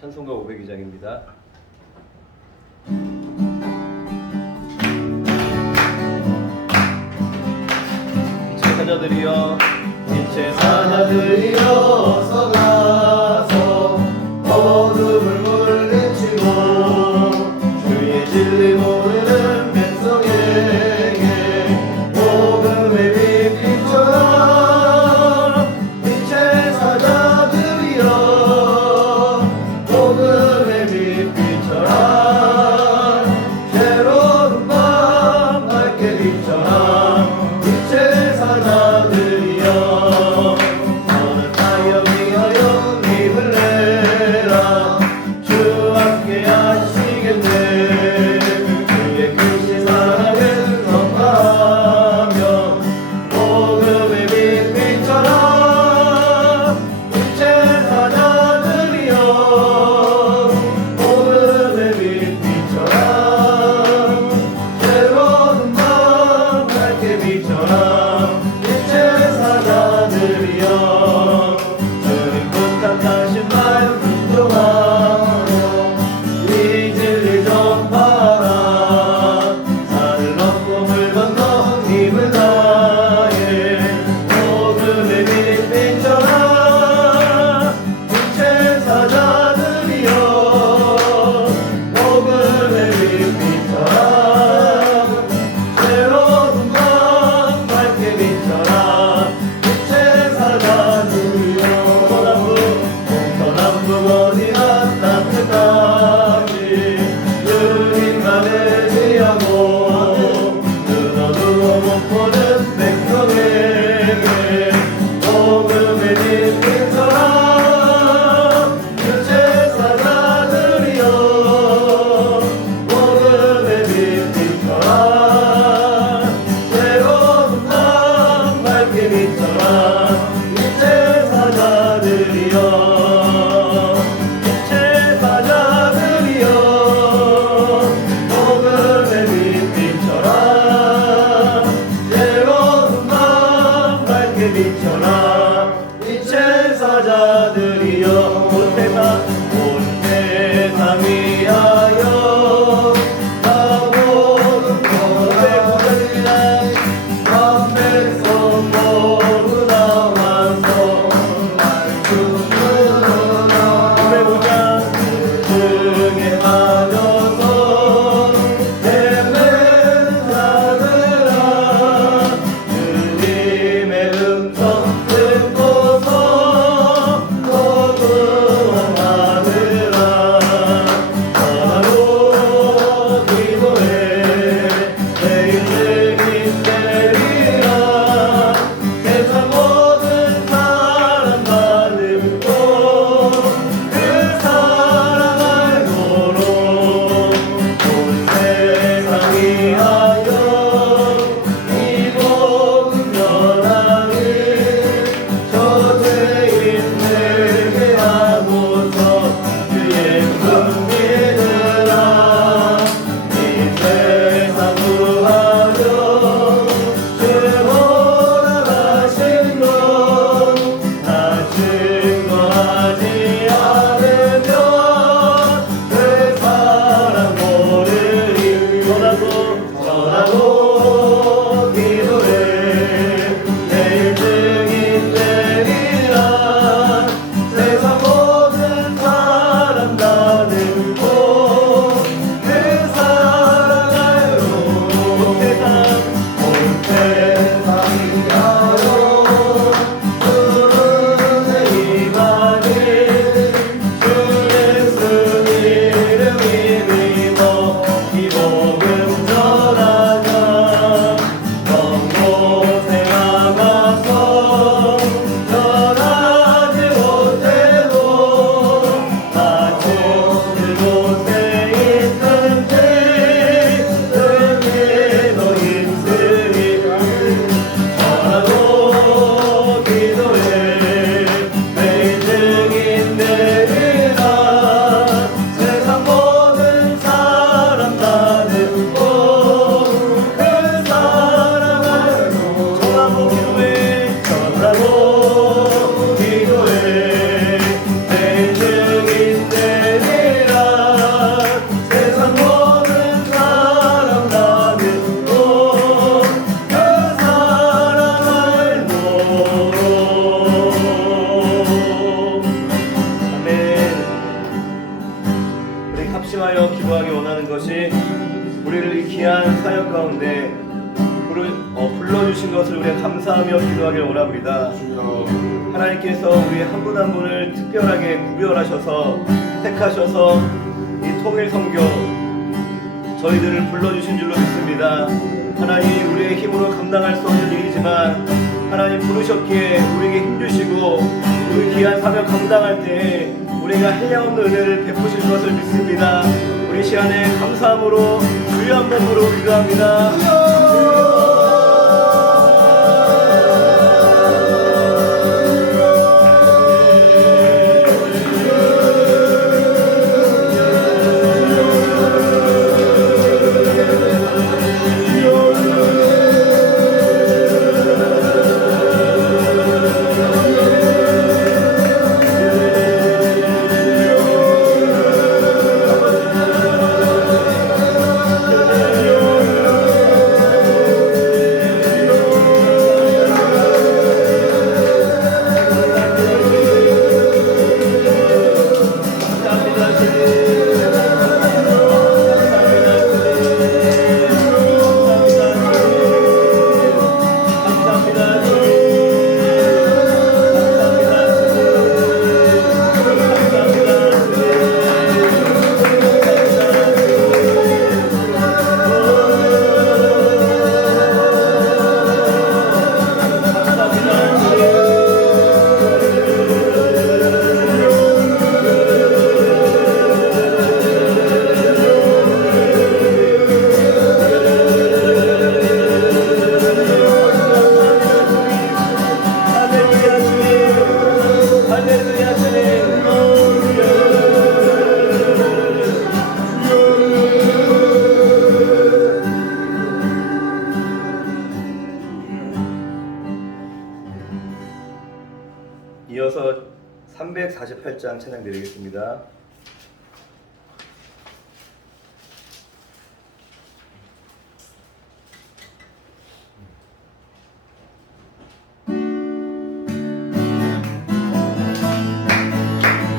찬송가 502장입니다. 빛의 사자들이여, 빛의 사자들이여, 어서 가서 어둠을 물리치고 주의 진리 모르는 백성에게 복음의 빛 비춰라. 빛의 사자들이여, 복음의 빛 비춰라. 새로운 밤 밝게 비춰라. 빛의 사자들이여, 너는 하여 위하여 힘을 내라. 주 함께 하시겠네. 주의 크신 사랑을 전파하며 복음의 빛 비춰라. 빛의 사자들이여, 복음의 빛 비춰라. 새로운 밤 밝게 비춰라. 빛의 사자들이여, 주님 부탁하신 말 순종하며 이 진리 전파하라. 산을 넘고 물 건너 힘을 다해 복음의 빛 비춰라. 빛의 사자들이여, 복음의 빛 비춰라. 새로운 밤 밝게 비춰라. 빛의 사자들이여, 동서남북 어디나 따뜻하지 주님만을 지하고 눈 어두워 못 보는 백성에게 복음의 빛 비춰라. 빛의 사자들이여, 복음의 빛 비춰라. 새로운 밤 밝게 비춰라. 빛의 사자들이여, 빛의 사자들이여, 복음의 빛 비춰라. 새로운 밤 밝게 비춰라. 빛의 사자들이여, 온 세상 위하여 다 모든 것을 한 백성 모두 나와서 주는 배우자 등에 앉아서 헤매는 자들아, 주님의 음성 듣고서 감사하며 기도하길 원합니다. 하나님께서 우리 한 분 한 분을 특별하게 구별하셔서 택하셔서 이 통일선교 저희들을 불러주신 줄로 믿습니다. 하나님, 우리의 힘으로 감당할 수 없는 일이지만 하나님 부르셨기에 우리에게 힘주시고 그 귀한 사명 감당할 때에 우리가 한량없는 은혜를 베푸실 것을 믿습니다. 우리 시간에 감사함으로 주여 한 번으로 기도합니다. 이어서 348장 찬양 드리겠습니다.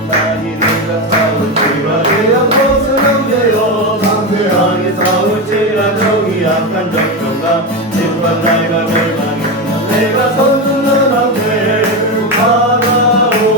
나이가 싸울지라 대한 것은 안돼요. 상대하게 싸울지라 정이 약한 적정가 진반 나이가 멸망했나 내가 선수는 안돼 받아오리라.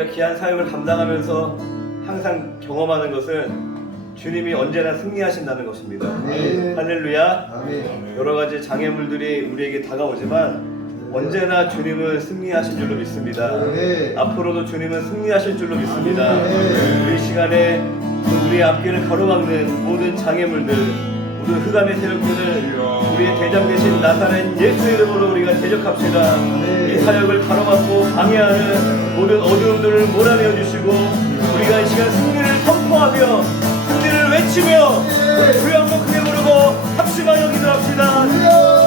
우리가 귀한 사역을 감당하면서 항상 경험하는 것은 주님이 언제나 승리하신다는 것입니다. 할렐루야. 여러 가지 장애물들이 우리에게 다가오지만 언제나 주님은 승리하실 줄로 믿습니다. 앞으로도 주님은 승리하실 줄로 믿습니다. 우리 시간에 우리의 앞길을 가로막는 모든 장애물들, 모든 흑암의 세력들을 우리의 대장 되신 나사렛 예수 이름으로 우리가 대적합시다. 이 사역을 가로막고 방해하는 모든 어두움들을 몰아내어 주시고 우리가 이 시간 승리를 선포하며 승리를 외치며 우리 주여 한번 크게 부르고 합심하여 기도합시다.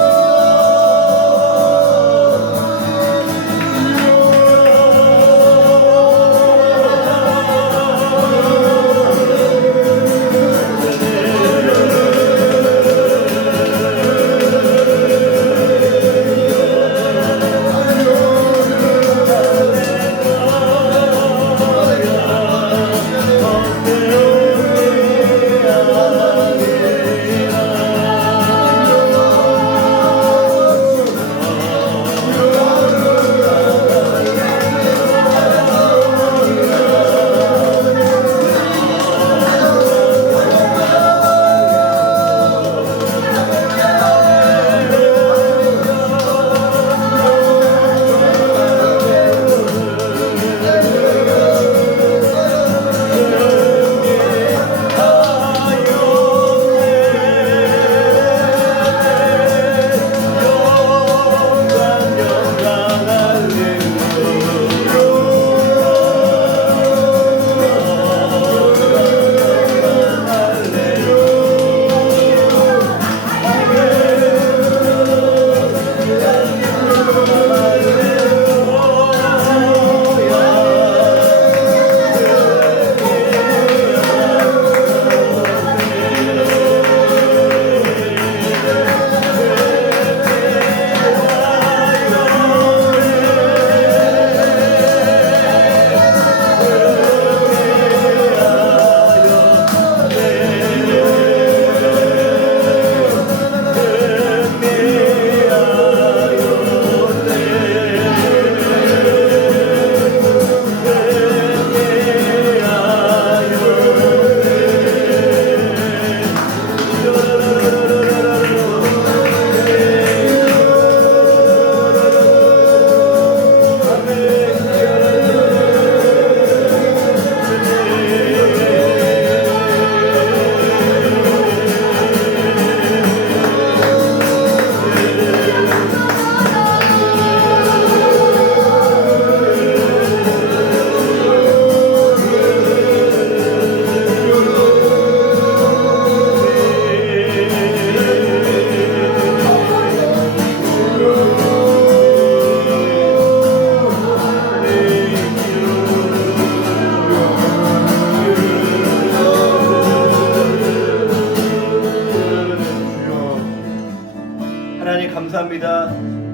감사합니다.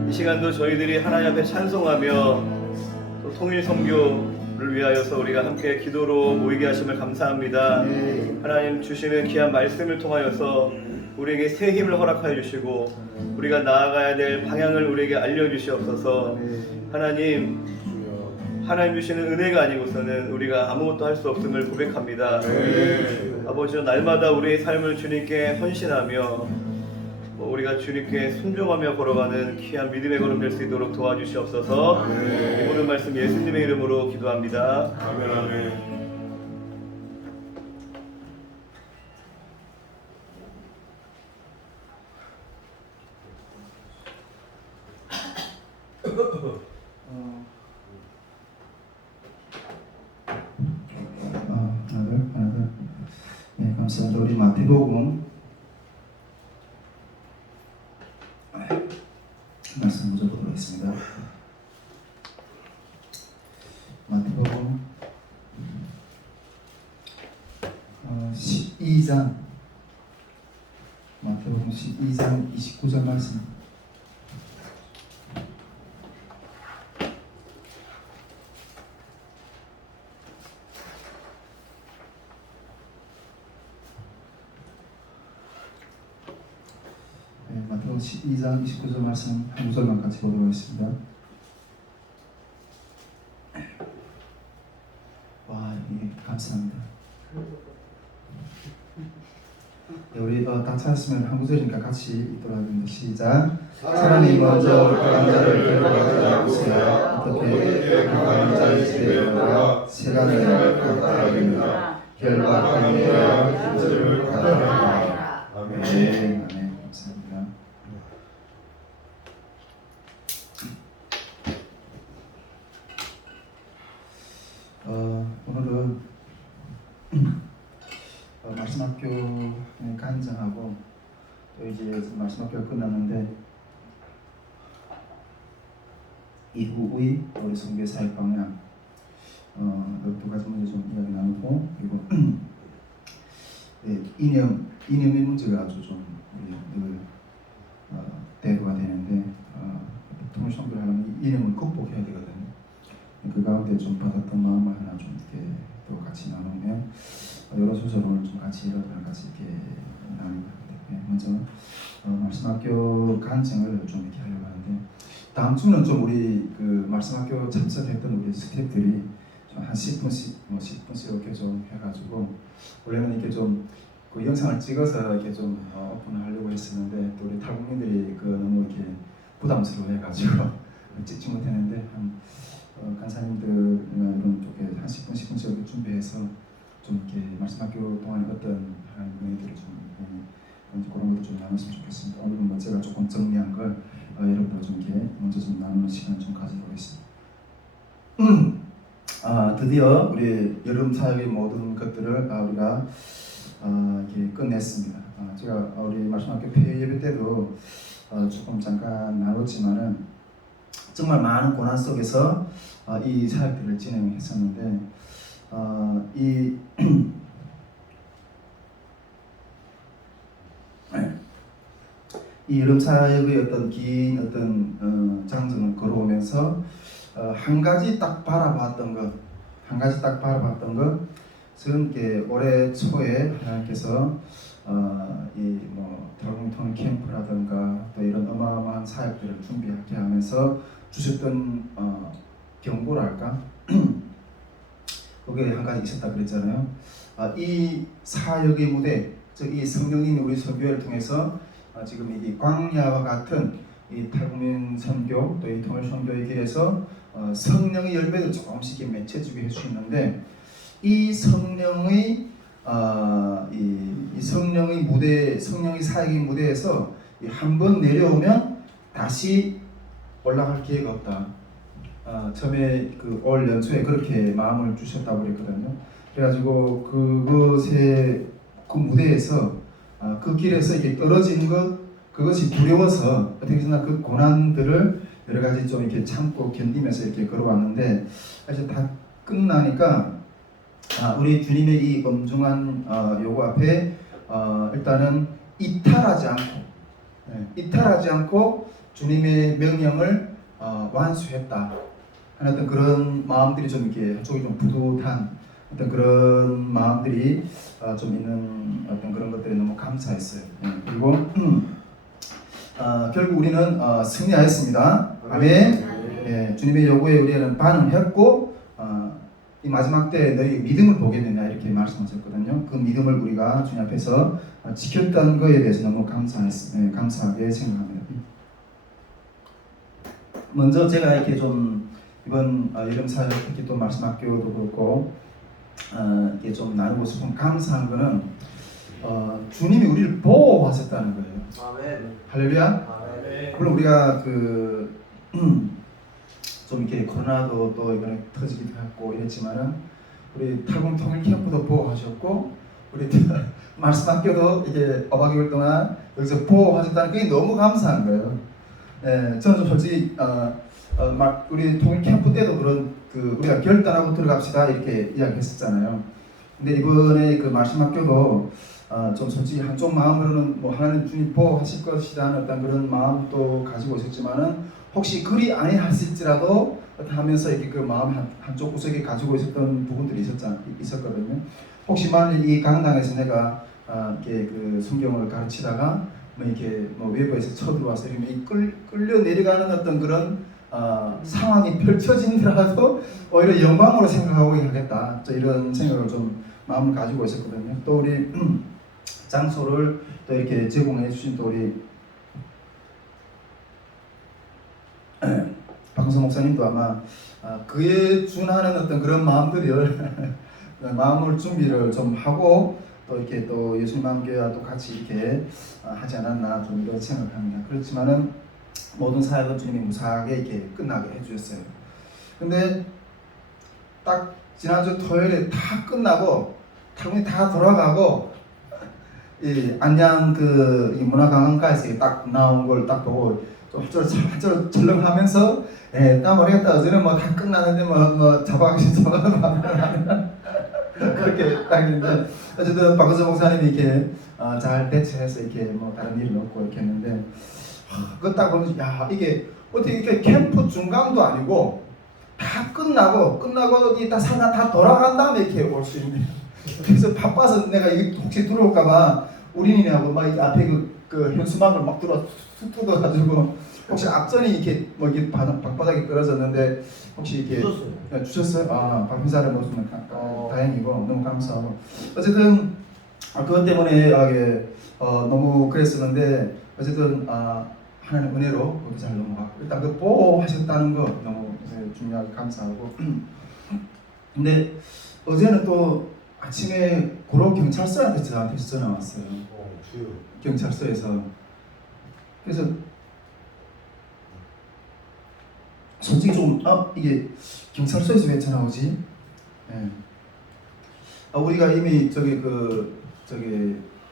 이 시간도 저희들이 하나님 앞에 찬송하며 또 통일 선교를 위하여서 우리가 함께 기도로 모이게 하심을 감사합니다. 하나님 주시는 귀한 말씀을 통하여서 우리에게 새 힘을 허락하여 주시고 우리가 나아가야 될 방향을 우리에게 알려주시옵소서. 하나님 주시는 은혜가 아니고서는 우리가 아무것도 할 수 없음을 고백합니다. 아버지, 날마다 우리의 삶을 주님께 헌신하며 우리가 주님께 순종하며 걸어가는 귀한 믿음의 걸음 될 수 있도록 도와주시옵소서. 이 모든 말씀 예수님의 이름으로 기도합니다. 아멘. 아멘. 하나. 네, 감사합니다. 우리 마태복음 말씀 먼저 보도록 하겠습니다. 마태복음 12장 마태복음 12장 29절 말씀. 마태복음 12장 29절 말씀 한 구절만 같이 보도록 하겠습니다. 예, 감사합니다. 네, 우리 다 찾았으면 한 구절이니까 같이 읽도록 하겠습니다. 시작. 사람이 먼저 강한 자를 결박하지 않으세요. 어떻게 강한 자의 집에 들어가 세간을 강탈하느냐. 결박하느냐 기술을 강탈하느냐. 아멘. 아멘. 감사합니다. 오늘은 말씀학교 간증하고 또 이제 말씀학교가 끝났는데 이후의 우리 선교 사역 방향 두 가지 문제 좀 이야기 나누고 그리고 이념의 문제가 아주 좀 늘 대두가 되는데 통일 선교를 하려면 이념을 극복해야 되거든요. 그 가운데 좀 받았던 마음을 하나 좀 이렇게 또 같이 나누면 여러 소절 오늘 좀 같이 여러분들 같이 이렇게 나누는 건데 먼저 말씀학교 간증을 좀 이렇게 하려고 하는데 다음 주는 좀 우리 그 말씀학교 참석했던 우리 스태프들이 좀 한 10분씩 10분씩 이렇게 좀 해가지고 원래는 이렇게 좀 그 영상을 찍어서 이렇게 좀 오픈을 하려고 했었는데 또 우리 탈북민들이 그 너무 이렇게 부담스러워해가지고 찍지 못했는데 한 간사님들이나 이런 쪽에 한 10분 10분씩 이렇게 준비해서 좀 이렇게 말씀학교 동안에 어떤 하나님 은혜들을 좀 그런 것도 좀 나눴으면 좋겠습니다. 오늘은 뭐 제가 조금 정리한 걸 여러분들 좀 이렇게 먼저 좀 나누는 시간 좀 가져보겠습니다. 드디어 우리 여름 사역의 모든 것들을 우리가 이렇게 끝냈습니다. 제가 우리 말씀학교 폐회 예배 때도 조금 잠깐 나눴지만은 정말 많은 고난 속에서 이 사역들을 진행했었는데 이 여름 사역의 어떤 긴 어떤 장정을 걸어오면서 한 가지 딱 바라봤던 것, 저는 올해 초에 하나님께서 이 뭐 탈북민 캠프라든가 또 이런 어마어마한 사역들을 준비하게 하면서 주셨던 경고랄까 그게 한 가지 있었다 그랬잖아요. 이 사역의 무대, 즉 이 성령님이 우리 선교회를 통해서 지금 이 광야와 같은 이 탈북민 선교 또 이 통일 선교의 길에서 성령의 열매를 조금씩 이렇게 맺혀주게 할 수 있는데 이 성령의 이 성령의 무대, 성령의 사역의 무대에서 한 번 내려오면 다시 올라갈 기회가 없다. 처음에 그 올 연초에 그렇게 마음을 주셨다고 그랬거든요. 그래가지고 그것의 그 무대에서 그 길에서 이렇게 떨어지는 것 그것이 두려워서 어떻게 해서나 그 고난들을 여러 가지 좀 이렇게 참고 견디면서 이렇게 걸어왔는데 사실 다 끝나니까 우리 주님의 이 엄중한 요구 앞에 일단은 이탈하지 않고 주님의 명령을 완수했다 하는 어떤 그런 마음들이 좀 이렇게 한쪽이 좀 뿌듯한 어떤 그런 마음들이 좀 있는 어떤 그런 것들이 너무 감사했어요. 그리고 결국 우리는 승리하였습니다. 아멘. 주님의 요구에 우리는 반응했고 이 마지막 때 너희 믿음을 보게 되냐 이렇게 말씀하셨거든요. 그 믿음을 우리가 주님 앞에서 지켰던 것에 대해서 너무 감사하게 생각합니다. 먼저 제가 이렇게 좀 이번 여름 사역 특히 또 말씀학교도 그렇고 이렇게 좀 나누고 싶은 감사한 거는 주님이 우리를 보호하셨다는 거예요. 아멘. 할렐루야. 아멘. 물론 우리가 좀 이렇게 코로나도 또 이번에 터지기도 했고 이랬지만은 우리 탈북 통일 캠프도 보호하셨고 우리 말씀학교도 이게 5박 6일 동안 여기서 보호하셨다는 게 너무 감사한 거예요. 저는 좀 솔직히 막 우리 통일 캠프 때도 그런 우리가 결단하고 들어갑시다 이렇게 이야기했었잖아요. 근데 이번에 그 말씀학교도 좀 솔직히 한쪽 마음으로는 뭐 하나님 주님 보호하실 것이라는 어떤 그런 마음도 가지고 있었지만은 혹시 그리 아니하실지라도 하면서 이렇게 그 마음 한쪽 구석에 가지고 있었던 부분들이 있었거든요. 혹시 만일 이 강당에서 내가 이렇게 그 성경을 가르치다가 뭐 이렇게 뭐 외부에서 쳐들어와서 이렇게 끌려 내려가는 어떤 그런 상황이 펼쳐진더라도 오히려 영광으로 생각하고 하겠다. 이런 생각을 좀 마음을 가지고 있었거든요. 또 우리 장소를 또 이렇게 제공해 주신 또 우리 박은성 목사님도 아마 그에 준하는 어떤 그런 마음들을 마음을 준비를 좀 하고 또 이렇게 또 예수님만교회와 또 같이 이렇게 하지 않았나 좀 이런 생각합니다. 그렇지만은 모든 사역은 주님이 무사하게 이렇게 끝나게 해주셨어요. 근데 딱 지난주 토요일에 다 끝나고 타군이 다 돌아가고 이 안양 이 문화관광가에서 딱 나온 걸 딱 보고 좀 철렁하면서 딱 모르겠다. 어제는 뭐 다 끝나는데 뭐 잡아가시 그렇게 딱 했는데 어쨌든 박은서 목사님이 이렇게 잘 대처해서 이렇게 뭐 다른 일은 없고 이렇게 했는데 그거 딱 보면서 야 이게 어떻게 이렇게 캠프 중간도 아니고 다 끝나고 이다 사람 다 돌아간 다음에 이렇게 올 수 있네. 그래서 바빠서 내가 이게 혹시 들어올까봐 우린이하고 막 앞에 그 현수막을 막 뜯어가지고 혹시 앞전이 이렇게 뭐 이렇게 방바닥에 떨어졌는데 혹시 이렇게 주셨어요? 박 회사를 모시면 다행이고 너무 감사하고 어쨌든 그것 때문에 너무 그랬었는데 어쨌든 하나님 은혜로 그것도 잘 넘어갔고 일단 그 보호하셨다는 거 너무 중요하게 감사하고 근데 어제는 또 아침에 고로 경찰서한테 저한테 전화 왔어요. 경찰서에서 그래서 솔직히 좀 이게 경찰서에서 왜 전화 오지? 네. 우리가 이미 저기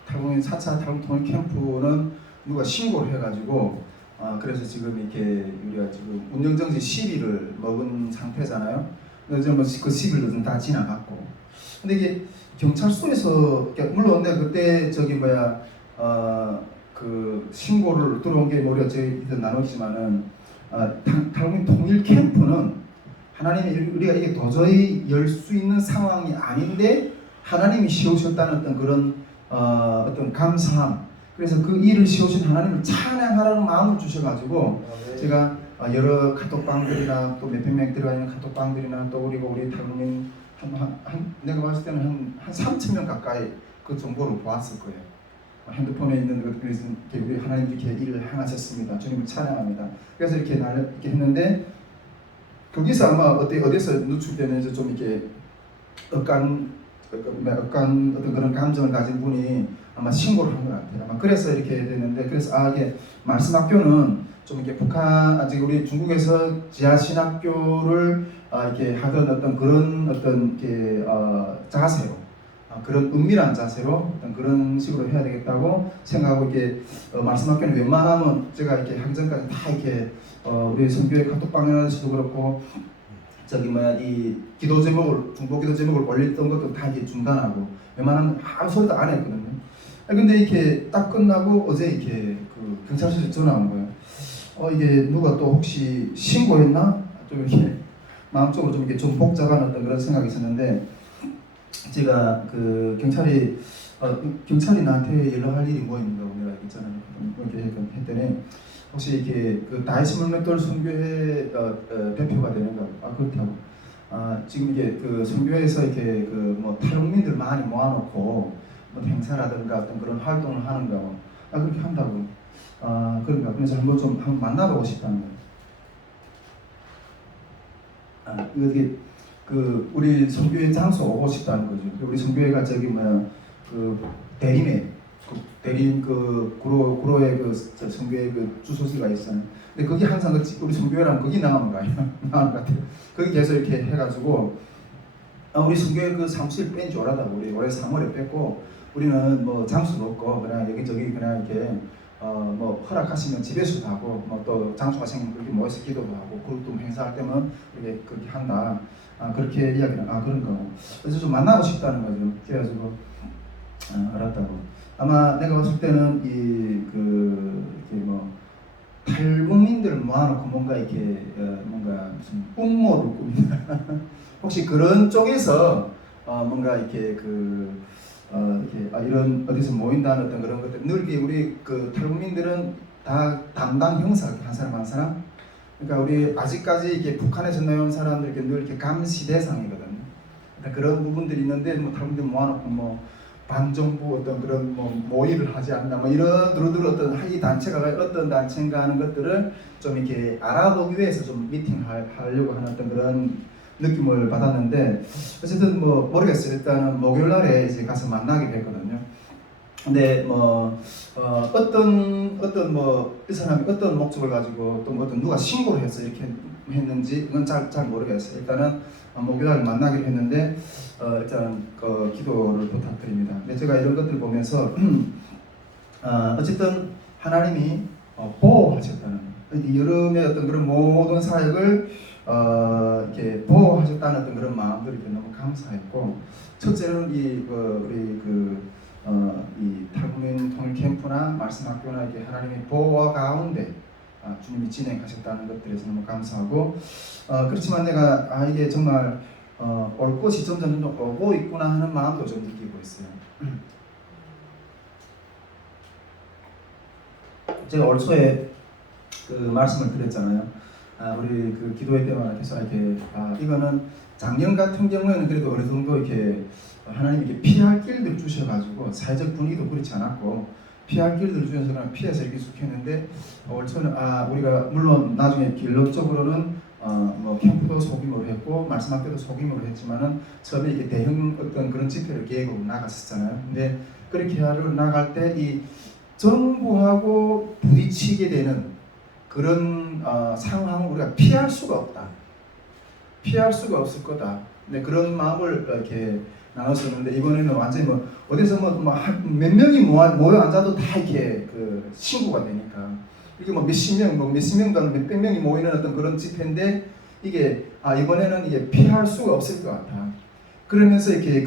탈북민 4차 탈북 통일 캠프는 누가 신고를 해가지고 그래서 지금 이렇게 우리가 지금 운영정지 10일을 먹은 상태잖아요. 그래서 뭐 그 10일도 좀 다 지나갔고 근데 이게 경찰서에서 물론 내가 그때 그 신고를 들어온 게 우리가 저희들 나눴지만은 탈북민 통일 캠프는 하나님이 우리가 이게 도저히 열 수 있는 상황이 아닌데 하나님이 씌우셨다는 어떤 그런 어떤 감사함 그래서 그 일을 씌우신 하나님을 찬양하라는 마음을 주셔가지고 제가 여러 카톡방들이나 또 몇백 명 들어가 있는 카톡방들이나 또 그리고 우리 탈북민 내가 봤을 때는 한 3천 명 가까이 그 정보를 보았을 거예요. 핸드폰에 있는 그래서 우리 하나님 이렇게 일을 행하셨습니다. 주님을 찬양합니다. 그래서 이렇게 했는데 거기서 아마 어디서 누출되면서 좀 이렇게 억간 어떤 그런 감정을 가진 분이 아마 신고를 한 것 같아요. 아마 그래서 이렇게 됐는데 그래서 이게 말씀학교는 좀 이렇게 아직 우리 중국에서 지하신학교를 이렇게 하던 어떤 그런 이렇게 자세로 그런 은밀한 자세로 어떤 그런 식으로 해야 되겠다고 생각하고 이렇게 말씀학교는 웬만하면 제가 이렇게 하기 전까지 다 이렇게 우리 선교회 카톡방에서도 그렇고 이 기도 제목을 중보 기도 제목을 올렸던 것도 다 이렇게 중단하고 웬만하면 아무 소리도 안 했거든요. 근데 이렇게 딱 끝나고 어제 이렇게 그 경찰서에서 전화 온 거예요. 이게 누가 또 혹시 신고했나? 좀 이렇게 마음적으로 좀 이렇게 좀 복잡한 어떤 그런 생각이 있었는데 제가 그 경찰이 나한테 연락할 일이 뭐 있는가 내가 있잖아요. 이렇게 했더니 혹시 이렇게 그 다이스몰 맷돌 선교회 대표가 되는가? 그렇다고. 지금 이게 그 선교회에서 이렇게 그 뭐 탈북민들 많이 모아놓고 뭐 행사라든가 어떤 그런 활동을 하는가? 그렇게 한다고. 그런가? 그래서 한번 만나보고 싶다는 거예요. 이게 그 우리 선교회 장소 오고 싶다는 거죠. 우리 선교회가 그 대림 그 구로에 그 선교회 그 주소지가 있어요. 근데 거기 항상 우리 선교회랑 거기 나가는 거예요. 나가는 것 같아요. 거기 계속 이렇게 해가지고 우리 선교회 그 사무실 뺀 줄 알았다고. 우리 올해 3월에 뺐고 우리는 뭐 장소도 없고 그냥 여기저기 그냥 이렇게 뭐 허락하시면 집에서도 하고 뭐 또 장소가 생기면 그렇게 모여서 기도도 하고 그룹도 행사할 때면 이렇게 그렇게 한다. 그렇게 이야기를 그런가. 그래서 좀 만나고 싶다는 거죠. 그래가지고 알았다고. 아마 내가 봤을 때는 이렇게 뭐 탈북민들 모아놓고 뭔가 이렇게 뭔가 무슨 음모를 꾸민다. 혹시 그런 쪽에서 뭔가 이렇게 이렇게 이런 어디서 모인다는 어떤 그런 것들 늘 우리 그 탈북민들은 다 담당 형사 한 사람 그러니까 우리 아직까지 이게 북한에서 나온 사람들에게 늘 이렇게 감시 대상이거든요. 그런 부분들이 있는데 뭐 사람들 모아놓고 뭐 반정부 어떤 그런 뭐 모의를 하지 않나 뭐 이런 두루두루 어떤 이 단체가 어떤 단체인가 하는 것들을 좀 이렇게 알아보기 위해서 좀 미팅하려고 하는 어떤 그런 느낌을 받았는데 어쨌든 뭐 모르겠어요. 일단은 목요일 날에 이제 가서 만나게 됐거든요. 근데 뭐 어떤 뭐 이 사람이 어떤 목적을 가지고 또 뭐 어떤 누가 신고를 해서 이렇게 했는지 그건 잘 모르겠어요. 일단은 목요일 만나기로 했는데 일단 기도를 부탁드립니다. 근데 제가 이런 것들을 보면서 어쨌든 하나님이 보호하셨다는 여름의 어떤 그런 모든 사역을 이렇게 보호하셨다는 어떤 그런 마음들이 너무 감사했고, 첫째는 이 탈북민 통일 캠프나 말씀학교나 이렇게 하나님의 보호와 가운데 주님이 진행하셨다는 것들에서 너무 감사하고, 그렇지만 내가 이게 정말 올 것이 점점 오고 있구나 하는 마음도 좀 느끼고 있어요. 제가 올 초에 그 말씀을 드렸잖아요. 우리 그 기도회 때마다 계속 이렇게 이거는 작년 같은 경우에는 그래도 어느 정도 이렇게 하나님이 이렇게 피할 길들 주셔가지고 사회적 분위기도 그렇지 않았고 피할 길들 주셔서 그냥 피해서 이렇게 숙했는데 올 초는 우리가 물론 나중에 결론적으로는 뭐 캠프도 소규모로 했고 말씀학교도 소규모로 했지만은 처음에 이게 대형 어떤 그런 집회를 계획하고 나갔었잖아요. 근데 그렇게 하러 나갈 때 이 정부하고 부딪히게 되는 그런 상황을 우리가 피할 수가 없다. 피할 수가 없을 거다. 근데 그런 마음을 이렇게 나눴었는데 이번에는 완전히 뭐 어디서 몇 명이 모여 앉아도 다 이렇게 그 신고가 되니까 이게 뭐 몇십 명도 몇백 명이 모이는 어떤 그런 집회인데 이게 이번에는 이게 피할 수가 없을 것 같아. 그러면서 이렇게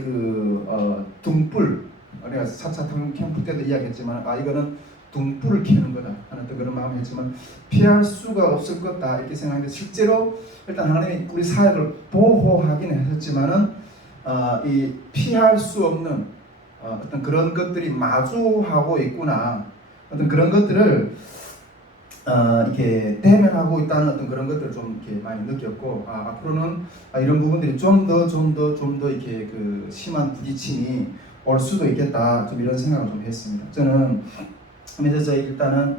등불 우리가 4차 캠프 때도 이야기했지만 이거는 등불을 켜는 거다 하는 그런 마음을 했지만 피할 수가 없을 거다 이렇게 생각했는데 실제로 일단 하나님이 우리 사역을 보호하긴 했었지만은 이 피할 수 없는 어떤 그런 것들이 마주하고 있구나 어떤 그런 것들을 이렇게 대면하고 있다는 어떤 그런 것들을 좀 이렇게 많이 느꼈고 앞으로는 이런 부분들이 좀 더 이렇게 그 심한 부딪힘이 올 수도 있겠다 좀 이런 생각을 좀 했습니다. 저는 그래서 일단은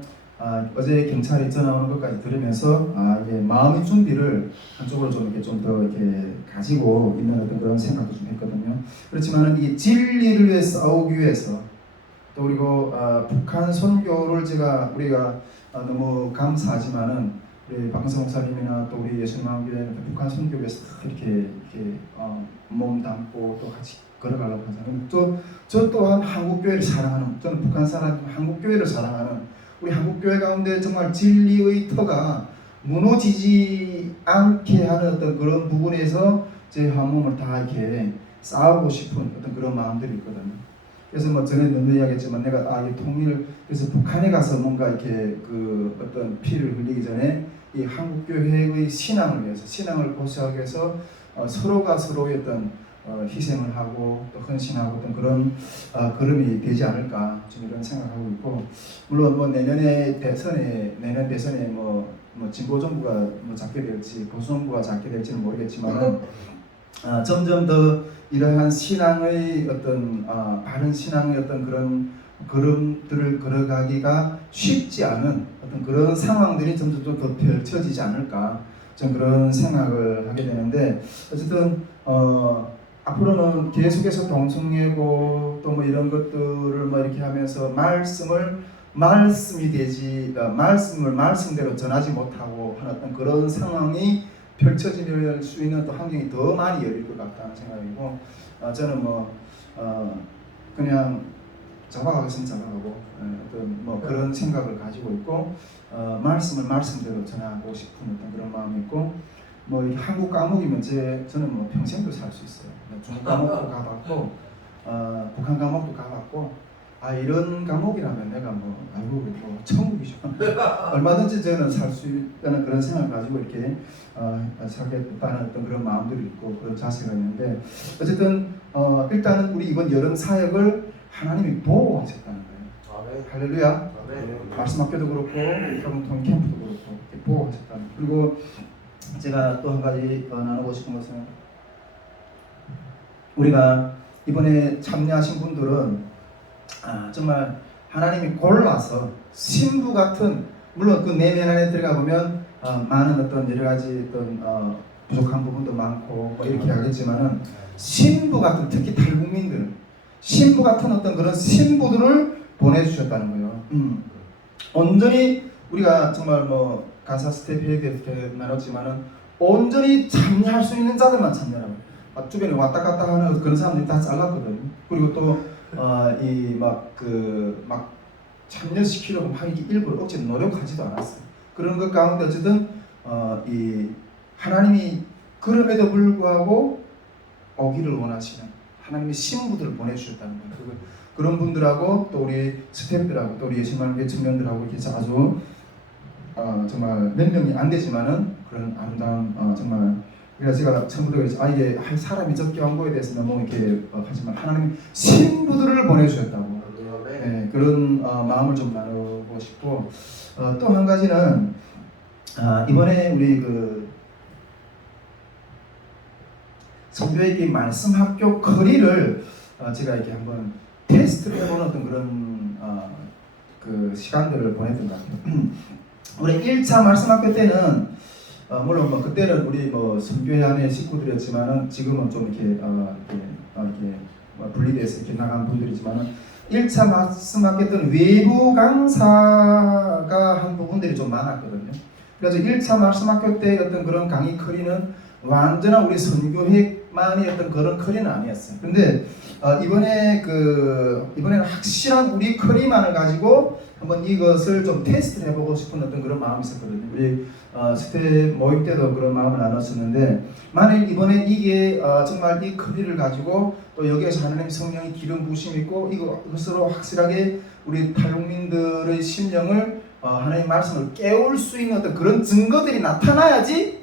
어제 경찰이 전화 오는 것까지 들으면서 이게 마음의 준비를 한쪽으로 좀 이렇게 좀 더 이렇게 가지고 있는 어떤 그런 생각도 좀 했거든요. 그렇지만은 이 진리를 위해 싸우기 위해서 또 그리고 북한 선교를 우리가 너무 감사하지만은 우리 박근성 목사님이나 또 우리 예수님마음교회는 북한 선교에서 이렇게 몸 담고 또 같이 걸어가려고 하잖아요. 저 또한 한국교회를 사랑하는, 저는 북한 사람, 한국교회를 사랑하는 우리 한국교회 가운데 정말 진리의 터가 무너지지 않게 하는 어떤 그런 부분에서 제 한 몸을 다 이렇게 싸우고 싶은 어떤 그런 마음들이 있거든요. 그래서 뭐 전에 너무 이야기했지만 내가 이 통일 그래서 북한에 가서 뭔가 이렇게 그 어떤 피를 흘리기 전에 이 한국교회의 신앙을 위해서 신앙을 보수하기 위해서 서로가 서로의 어떤 희생을 하고 또 헌신하고 어떤 그런 걸음이 되지 않을까 좀 이런 생각하고 있고 물론 뭐 내년 대선에 뭐 진보 정부가 뭐 잡게 될지 보수 정부가 잡게 될지는 모르겠지만 점점 더 이러한 신앙의 어떤 바른 신앙의 어떤 그런 걸음들을 걸어가기가 쉽지 않은 어떤 그런 상황들이 점점 좀 더 펼쳐지지 않을까 좀 그런 생각을 하게 되는데 어쨌든 앞으로는 계속해서 동성예고 또 뭐 이런 것들을 뭐 이렇게 하면서 말씀이 되지 말씀을 말씀대로 전하지 못하고 하는 어떤 그런 상황이 펼쳐질 수 있는 또 환경이 더 많이 열릴 것 같다는 생각이고 저는 그냥 잡아가겠으면 잡아가고 어떤 뭐 그런 생각을 가지고 있고 말씀을 말씀대로 전하고 싶은 어떤 그런 마음이 있고 뭐 한국 과목이면 저는 뭐 평생도 살 수 있어요. 중국 과목도 가봤고 북한 과목도 가봤고 이런 과목이라면 내가 뭐 천국이죠. 얼마든지 저는 살 수 있다는 그런 생각을 가지고 이렇게 살겠다는 어떤 그런 마음들이 있고 그런 자세가 있는데 어쨌든 일단은 우리 이번 여름 사역을 하나님이 보호하셨다는 거예요. 할렐루야. 말씀학교도 그렇고 평통 캠프도 그렇고 보호하셨다. 그리고 제가 또 한 가지 나누고 싶은 것은 우리가 이번에 참여하신 분들은 정말 하나님이 골라서 신부 같은, 물론 그 내면 안에 들어가 보면 많은 어떤 여러 가지 어떤 부족한 부분도 많고 뭐 이렇게 하겠지만은 신부 같은, 특히 탈북민들 신부 같은 어떤 그런 신부들을 보내주셨다는 거예요. 온전히 우리가 정말 뭐 간사 스텝에 대해서 나눴지만은 온전히 참여할 수 있는 자들만 참여하고, 주변에 왔다 갔다 하는 그런 사람들이 다 잘랐거든요. 그리고 또 이 막 참여시키려고 막 이렇게 일부러 억지로 노력하지도 않았어요. 그런 것 가운데 어쨌든 이 하나님이 그럼에도 불구하고 오기를 원하시는 하나님의 신부들을 보내주셨다는 거예요. 그런 분들하고 또 우리 스태프들하고 또 우리 예수님의 청년들하고 이렇게 아주 정말 몇 명이 안 되지만은 그런 아름다운 정말, 그래서 제가 처음부터 이게 사람이 적게 한 거에 대해서 너무 이렇게 하지만 하나님 신부들을 보내주셨다고, 네, 그런 마음을 좀 나누고 싶고, 또 한 가지는 이번에 우리 그 성교회의 말씀학교 거리를 제가 이렇게 한번 테스트를 해보는 어떤 그런 그 시간들을 보냈던 것 같아요. 우리 1차 말씀학교 때는 물론 뭐 그때는 우리 뭐 선교회 안에 식구들이었지만은 지금은 좀 이렇게 분리돼서 이렇게 나간 분들이지만은 1차 말씀학교 때는 외부 강사가 한 부분들이 좀 많았거든요. 그래서 1차 말씀학교 때 어떤 그런 강의 커리는 완전한 우리 선교회만의 어떤 그런 커리는 아니었어요. 근데 이번에는 확실한 우리 커리만을 가지고 한번 이것을 좀 테스트를 해보고 싶은 어떤 그런 마음이 있었거든요. 우리 스텝 모임 때도 그런 마음을 나눴었는데, 만일 이번에 이게 정말 이 커리를 가지고 또 여기에서 하나님 성령의 기름 부심이 있고 이것으로 확실하게 우리 탈북민들의 심령을 하나님의 말씀을 깨울 수 있는 어떤 그런 증거들이 나타나야지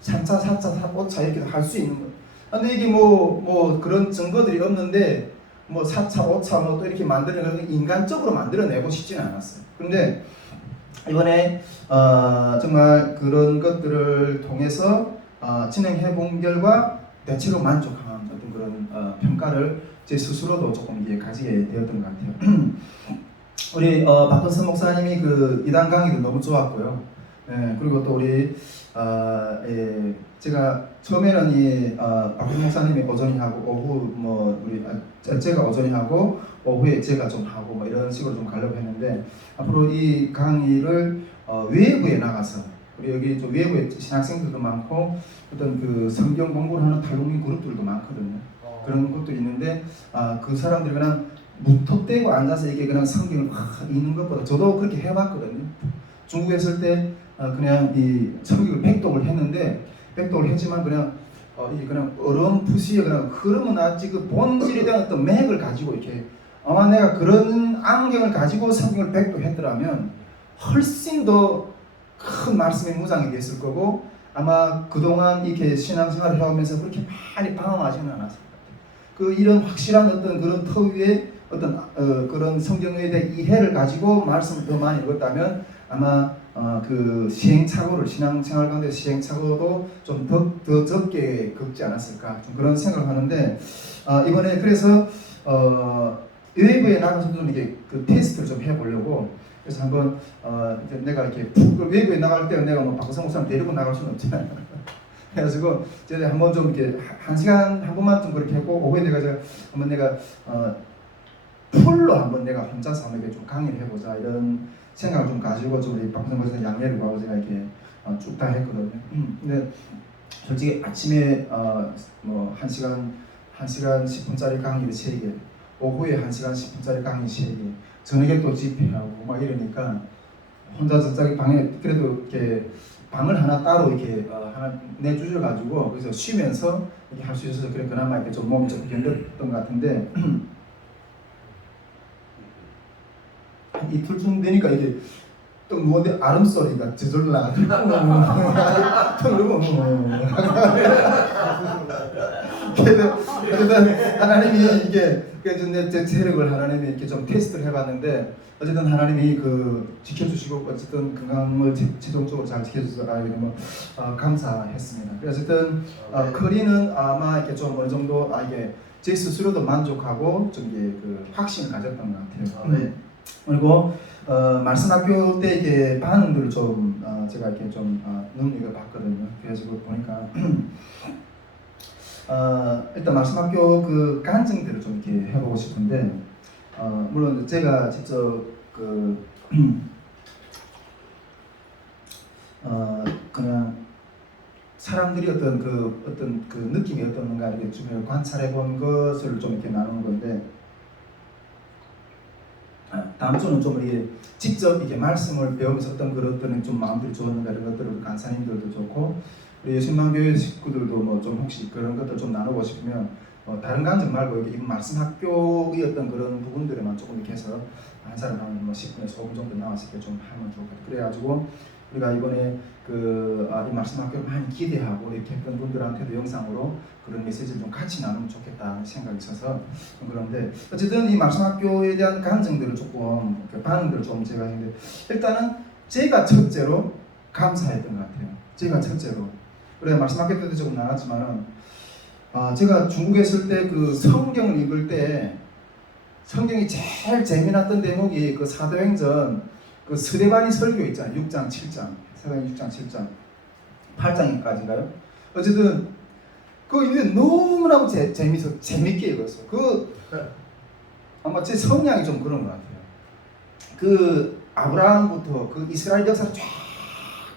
3차, 4차, 5차 이렇게 할 수 있는 거예요. 근데 이게 뭐 그런 증거들이 없는데 뭐 4차, 5차 뭐 또 이렇게 만들어내는 인간적으로 만들어내고 싶지는 않았어요. 그런데 이번에 정말 그런 것들을 통해서 진행해 본 결과 대체로 만족한 어떤 그런 평가를 제 스스로도 조금 이게 가지게 되었던 것 같아요. 우리 박근선 목사님이 그 이단 강의도 너무 좋았고요. 예, 그리고 또 우리 제가 처음에는 이 박근선 목사님이 오전히 하고 오후 뭐 우리 제가 오전히 하고 오후에 제가 좀 하고 뭐 이런 식으로 좀 가려고 했는데, 앞으로 이 강의를 외부에 나가서 우리 여기 좀 외부에 신학생들도 많고 어떤 그 성경 공부를 하는 탈북민 그룹들도 많거든요. 그런 것도 있는데 그 사람들이 그냥 무턱대고 앉아서 이게 그냥 성경을 읽는 것보다, 저도 그렇게 해봤거든요. 중국에 있을 때 그냥 이 성경을 백독을 했는데, 백독을 했지만 그냥 이게 그냥 어렴풋이 그냥 흐름은 나지 그 본질에 대한 어떤 맥을 가지고 이렇게, 아마 내가 그런 안경을 가지고 성경을 백독했더라면 훨씬 더 큰 말씀의 무장이 됐을 거고, 아마 그동안 이렇게 신앙생활을 해오면서 그렇게 많이 방황하지는 않았을 것 같아요. 이런 확실한 어떤 그런 터 위에 어떤 그런 성경에 대한 이해를 가지고 말씀을 더 많이 읽었다면 아마 그 시행착오를, 신앙생활 가운데 시행착오도 좀 더 적게 겪지 않았을까, 좀 그런 생각을 하는데, 이번에 그래서 외부에 나가서 좀 이렇게 그 테스트를 좀 해보려고, 그래서 한번 이제 내가 이렇게 외부에 나갈 때 내가 뭐 박성 목사님 데리고 나갈 수는 없잖아요. 그래가지고 제가 한번 좀 이렇게 한 시간 한 번만 좀 그렇게 하고, 오후에 한번 내가 풀로 한번 내가 혼자서 한번 이렇게 좀 강의를 해보자 이런 생각을 좀 가지고 좀 우리 박성 목사님 양해를 구하고 제가 이렇게 쭉 다 했거든요. 근데 솔직히 아침에 뭐 1시간 10분짜리 강의를 3개, 오후에 1시간 10분짜리 강의 3개, 저녁에 또 집회하고 막 이러니까 혼자 저기 방에 그래도 이렇게 방을 하나 따로 이렇게 하나 내주셔 가지고 그래서 쉬면서 이렇게 할 수 있어서 그래 그나마 이렇게 좀 몸이 좀 견뎠던 것 같은데, 이틀쯤 되니까 이게 또 누웠는데 아름 소리가 저절로 나가더라고. 어쨌든 하나님이 이게 제 체력을 하나님이 이렇게 좀 테스트를 해봤는데 어쨌든 하나님이 그 지켜주시고 어쨌든 건강을 최종적으로 잘 지켜주셔서 알게 되면 감사했습니다. 그래서 어쨌든 커리는 아마 이렇게 좀 어느 정도 이게 제 스스로도 만족하고 좀 이게 그 확신을 가졌던 것 같아요. 그리고 말씀학교 때 이게 반응들을 좀 제가 이렇게 좀 눈여겨 봤거든요. 그래서 보니까 일단 말씀학교 그 간증들을 좀 이렇게 해보고 싶은데 물론 제가 직접 그 그냥 사람들이 어떤 그 느낌이 어떤가 이렇게 좀 관찰해 본 것을 좀 이렇게 나누는 건데 다음 주는 좀 이렇게 직접 이렇게 말씀을 배우면서 어떤 그런 좀 마음들이 좋았는가 이런 것들을 간사님들도 좋고 우리 예수님만교회 식구들도 뭐 좀 혹시 그런 것들 좀 나누고 싶으면 다른 간증 말고 이게 말씀학교의 어떤 그런 부분들에만 조금 이렇게 해서 한 사람 한 뭐 10분에서 5분 정도 나와서 이렇게 좀 하면 좋을 것 같아요. 그래가지고 우리가 이번에 이 말씀학교를 많이 기대하고 이렇게 했던 분들한테도 영상으로 그런 메시지를 좀 같이 나누면 좋겠다는 생각이 있어서 그런데 어쨌든 이 말씀학교에 대한 간증들을 조금 반응들을 좀 제가 했는데 일단은 제가 첫째로 감사했던 것 같아요. 제가 첫째로 그래 말씀학교 때도 조금 나눴지만은 제가 중국에 있을 때 그 성경을 읽을 때 성경이 제일 재미났던 대목이 그 사도행전 그 스데반이 설교 있잖아요. 6장 7장 사도행전 6장 7장 8장까지인가요? 어쨌든 그 이게 너무나도 재밌게 읽었어요. 그 아마 제 성향이 좀 그런 것 같아요. 그 아브라함부터 그 이스라엘 역사를 쫙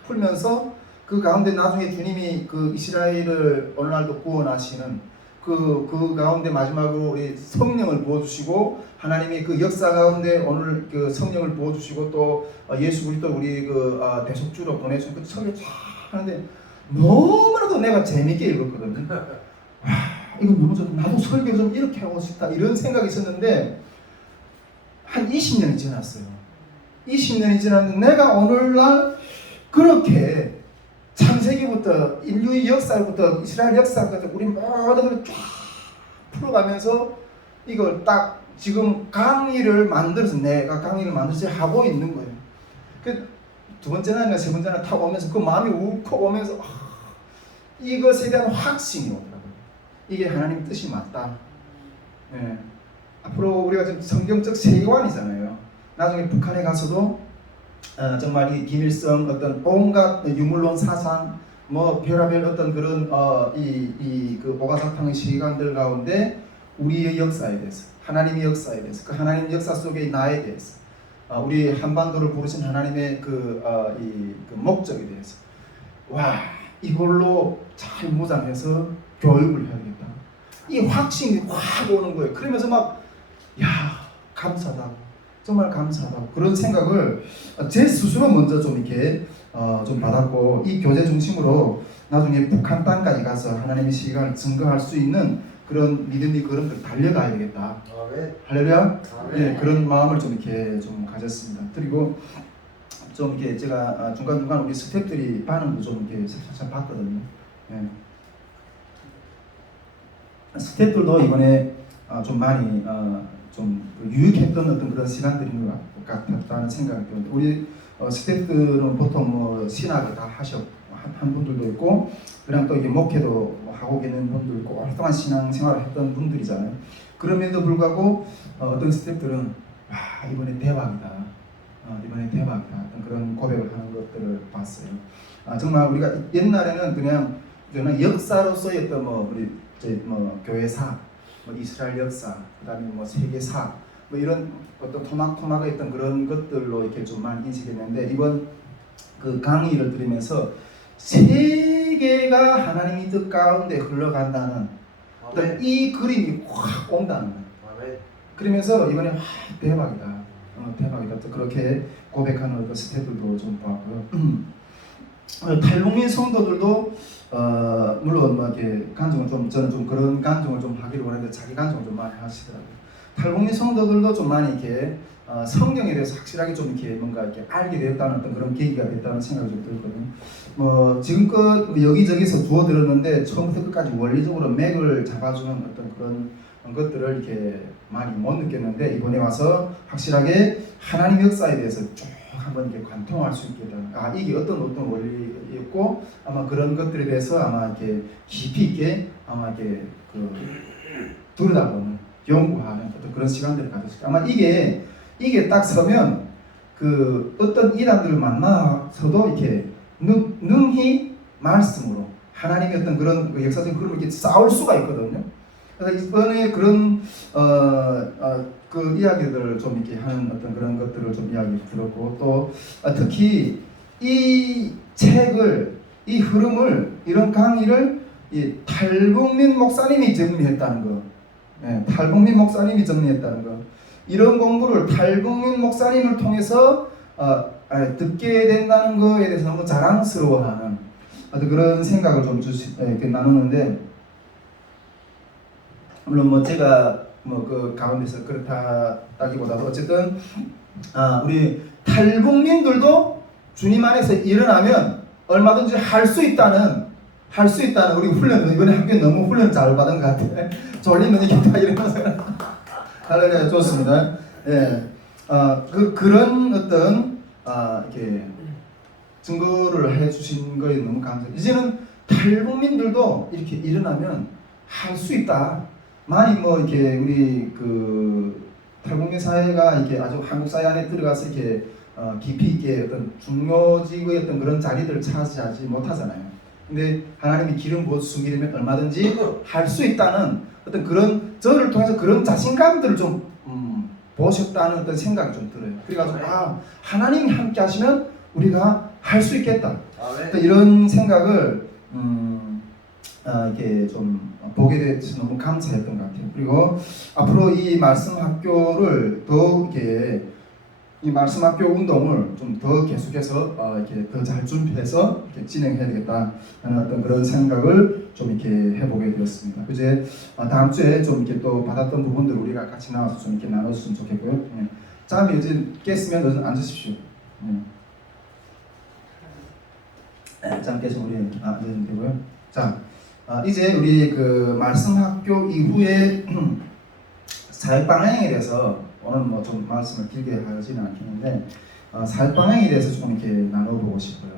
풀면서 그 가운데 나중에 주님이 그 이스라엘을 오늘날도 구원하시는 그 가운데 마지막으로 우리 성령을 부어주시고 하나님이 그 역사 가운데 오늘 그 성령을 부어주시고 또 예수 그리스도 우리 그 대속주로 보내주신 그 설교 쫙 하는데 너무나도 내가 재밌게 읽었거든요. 이거 너무 좋다. 나도 설교 좀 이렇게 하고 싶다 이런 생각이 있었는데 한 20년이 지났어요. 20년이 지났는데 내가 오늘날 그렇게 창세기부터 인류의 역사부터 이스라엘 역사까지 우리 모든 걸 쫙 풀어가면서 이걸 딱 지금 강의를 만들어서 내가 강의를 만들어서 하고 있는 거예요. 그 두 번째나 세 번째나 타고 오면서 그 마음이 울컥 오면서 이것에 대한 확신이 오더라고요. 이게 하나님 뜻이 맞다. 네. 앞으로 우리가 지금 성경적 세계관이잖아요. 나중에 북한에 가서도 정말 이 김일성 어떤 온갖 유물론 사상 뭐 별의별 어떤 그런 그 오가사탕의 시간들 가운데 우리의 역사에 대해서 하나님의 역사에 대해서 그 하나님 역사 속의 나에 대해서 우리 한반도를 부르신 하나님의 그 목적에 대해서 이걸로 잘 무장해서 교육을 해야겠다. 이 확신이 확 오는 거예요. 그러면서 막 감사다. 정말 감사하다고 그런 생각을 제 스스로 먼저 좀 이렇게 좀 받았고 이 교제 중심으로 나중에 북한 땅까지 가서 하나님의 시간을 증거할 수 있는 그런 믿음이 그런 걸 달려가야 되겠다. 할렐루야. 네, 그런 마음을 좀 이렇게 좀 가졌습니다. 그리고 좀 이렇게 제가 중간중간 우리 스태프들이 반응도 좀 이렇게 살짝 봤거든요. 네. 스태프들도 이번에 좀 많이 좀 유익했던 어떤 그런 시간들인 것 같다는 생각이 드는데 우리 스태프들은 보통 뭐 신학을 다 한 분들도 있고 그냥 또 이게 목회도 하고 계는 분도 있고 오랫동안 신앙생활을 했던 분들이잖아요. 그럼에도 불구하고 어떤 스태프들은 이번에 대박이다. 이번에 대박이다. 어떤 그런 고백을 하는 것들을 봤어요. 정말 우리가 옛날에는 그냥 역사로서의 어떤 우리 교회사 뭐 이스라엘 역사, 그다음에 뭐 세계사, 뭐 이런 어떤 토막토막했던 그런 것들로 이렇게 좀 많이 인식했는데 이번 그 강의를 들으면서 세계가 하나님의 뜻 가운데 흘러간다는 이 그림이 확 온다는 거예요. 그러면서 이번에 대박이다, 대박이다. 또 그렇게 고백하는 어떤 스태프들도 좀 봤고요. 탈북민 성도들도 물론 뭐 이렇게 간증을 좀 저는 좀 그런 간증을 좀 하기를 원했는데 자기 간증을 좀 많이 하시더라고요. 탈북민 성도들도 좀 많이 이렇게 성경에 대해서 확실하게 좀 이렇게 뭔가 이렇게 알게 되었다는 어떤 그런 계기가 됐다는 생각이 좀 들거든요. 뭐 지금껏 여기저기서 주워 들었는데 처음부터 끝까지 원리적으로 맥을 잡아주는 어떤 그런 것들을 이렇게 많이 못 느꼈는데 이번에 와서 확실하게 하나님 역사에 대해서 쭉 한번 이렇게 관통할 수 있게 되는 이게 어떤 원리였고 아마 그런 것들에 대해서 아마 이렇게 깊이 있게 아마 이렇게 들여다보는 연구하는 어떤 그런 시간들을 가졌을 때 아마 이게 딱 서면 어떤 이단들을 만나서도 이렇게 능히 말씀으로 하나님의 어떤 그런 역사적인 흐름을 이렇게 싸울 수가 있거든요. 그래서 이번에 그런 그 이야기들을 좀 이렇게 하는 어떤 그런 것들을 좀 이야기 들었고 또 특히 이 책을 이 흐름을 이런 강의를 이 탈북민 목사님이 정리했다는 거, 탈북민 목사님이 정리했다는 거, 이런 공부를 탈북민 목사님을 통해서 듣게 된다는 거에 대해서 너무 자랑스러워하는 어떤 그런 생각을 좀 이렇게 나누는데 물론 뭐 제가 뭐 그 가운데서 그렇다기보다도 어쨌든 우리 탈북민들도 주님 안에서 일어나면 얼마든지 할 수 있다는 우리 훈련도 이번에 학교에 너무 훈련 잘 받은 것 같아요. 졸리면 이렇게 다 이러면서 할렐루야 좋습니다. 예, 그런 어떤 이렇게 증거를 해주신 거에 너무 감사해요. 이제는 탈북민들도 이렇게 일어나면 할 수 있다. 많이 뭐 이렇게 우리 탈북민 사회가 이렇게 아주 한국 사회 안에 들어가서 이렇게 깊이 있게 어떤 중요직의 어떤 그런 자리들을 차지하지 못하잖아요. 근데 하나님이 기름 부어 숨기려면 얼마든지 할 수 있다는 어떤 그런 저를 통해서 그런 자신감들을 좀 보셨다는 어떤 생각이 좀 들어요. 그래가지고 하나님이 함께 하시면 우리가 할 수 있겠다. 이런 생각을 이렇게 좀 보게 돼서 너무 감사했던 것 같아요. 그리고 앞으로 이 말씀 학교를 더 이렇게 이 말씀 학교 운동을 좀 더 계속해서 이렇게 더 잘 준비해서 이렇게 진행해야 되겠다 하는 어떤 그런 생각을 좀 이렇게 해보게 되었습니다. 이제 다음 주에 좀 이렇게 또 받았던 부분들 우리가 같이 나와서 좀 이렇게 나눴으면 좋겠고요. 짬이 이제 깼으면 앉으십시오. 짬 깨서 우리 앉으면 되고요. 자, 이제 우리 말씀 학교 이후에 사역 방향에 대해서 오늘 뭐 좀 말씀을 길게 하지는 않겠는데 사역 방향에 대해서 좀 이렇게 나눠보고 싶어요.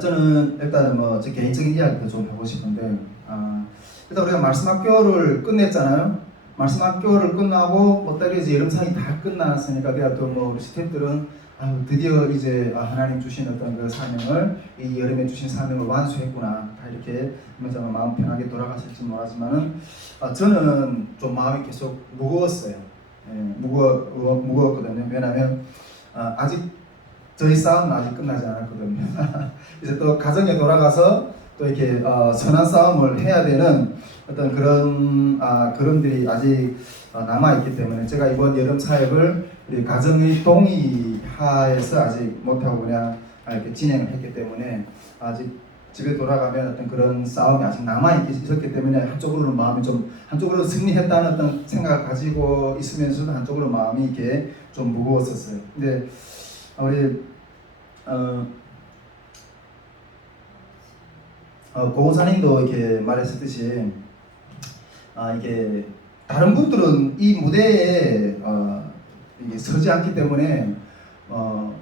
저는 일단은 뭐 제 개인적인 이야기도 좀 하고 싶은데 일단 우리가 말씀 학교를 끝냈잖아요. 말씀 학교를 끝나고 뭐 이제 여름 사이 다 끝났으니까 그래야 또 뭐 우리 스태프들은 드디어 이제 하나님 주신 어떤 그 사명을 이 여름에 주신 사명을 완수했구나 다 이렇게 하면서 마음 편하게 돌아가실지 모르지만은 저는 좀 마음이 계속 무거웠어요. 무거웠거든요. 왜냐하면 아직 저희 싸움은 아직 끝나지 않았거든요. 이제 또 가정에 돌아가서 또 이렇게 선한 싸움을 해야 되는 어떤 그런 그런들이 아직 남아 있기 때문에 제가 이번 여름 사역을 우리 가정의 동의하에서 아직 못하고 그냥 이렇게 진행을 했기 때문에 아직 집에 돌아가면 어떤 그런 싸움이 아직 남아 있었기 때문에 한쪽으로는 마음이 좀 한쪽으로 승리했다는 어떤 생각을 가지고 있으면서도 한쪽으로 마음이 이렇게 좀 무거웠었어요. 근데 우리 고우사님도 이렇게 말했었듯이 이게 다른 분들은 이 무대에 이게 서지 않기 때문에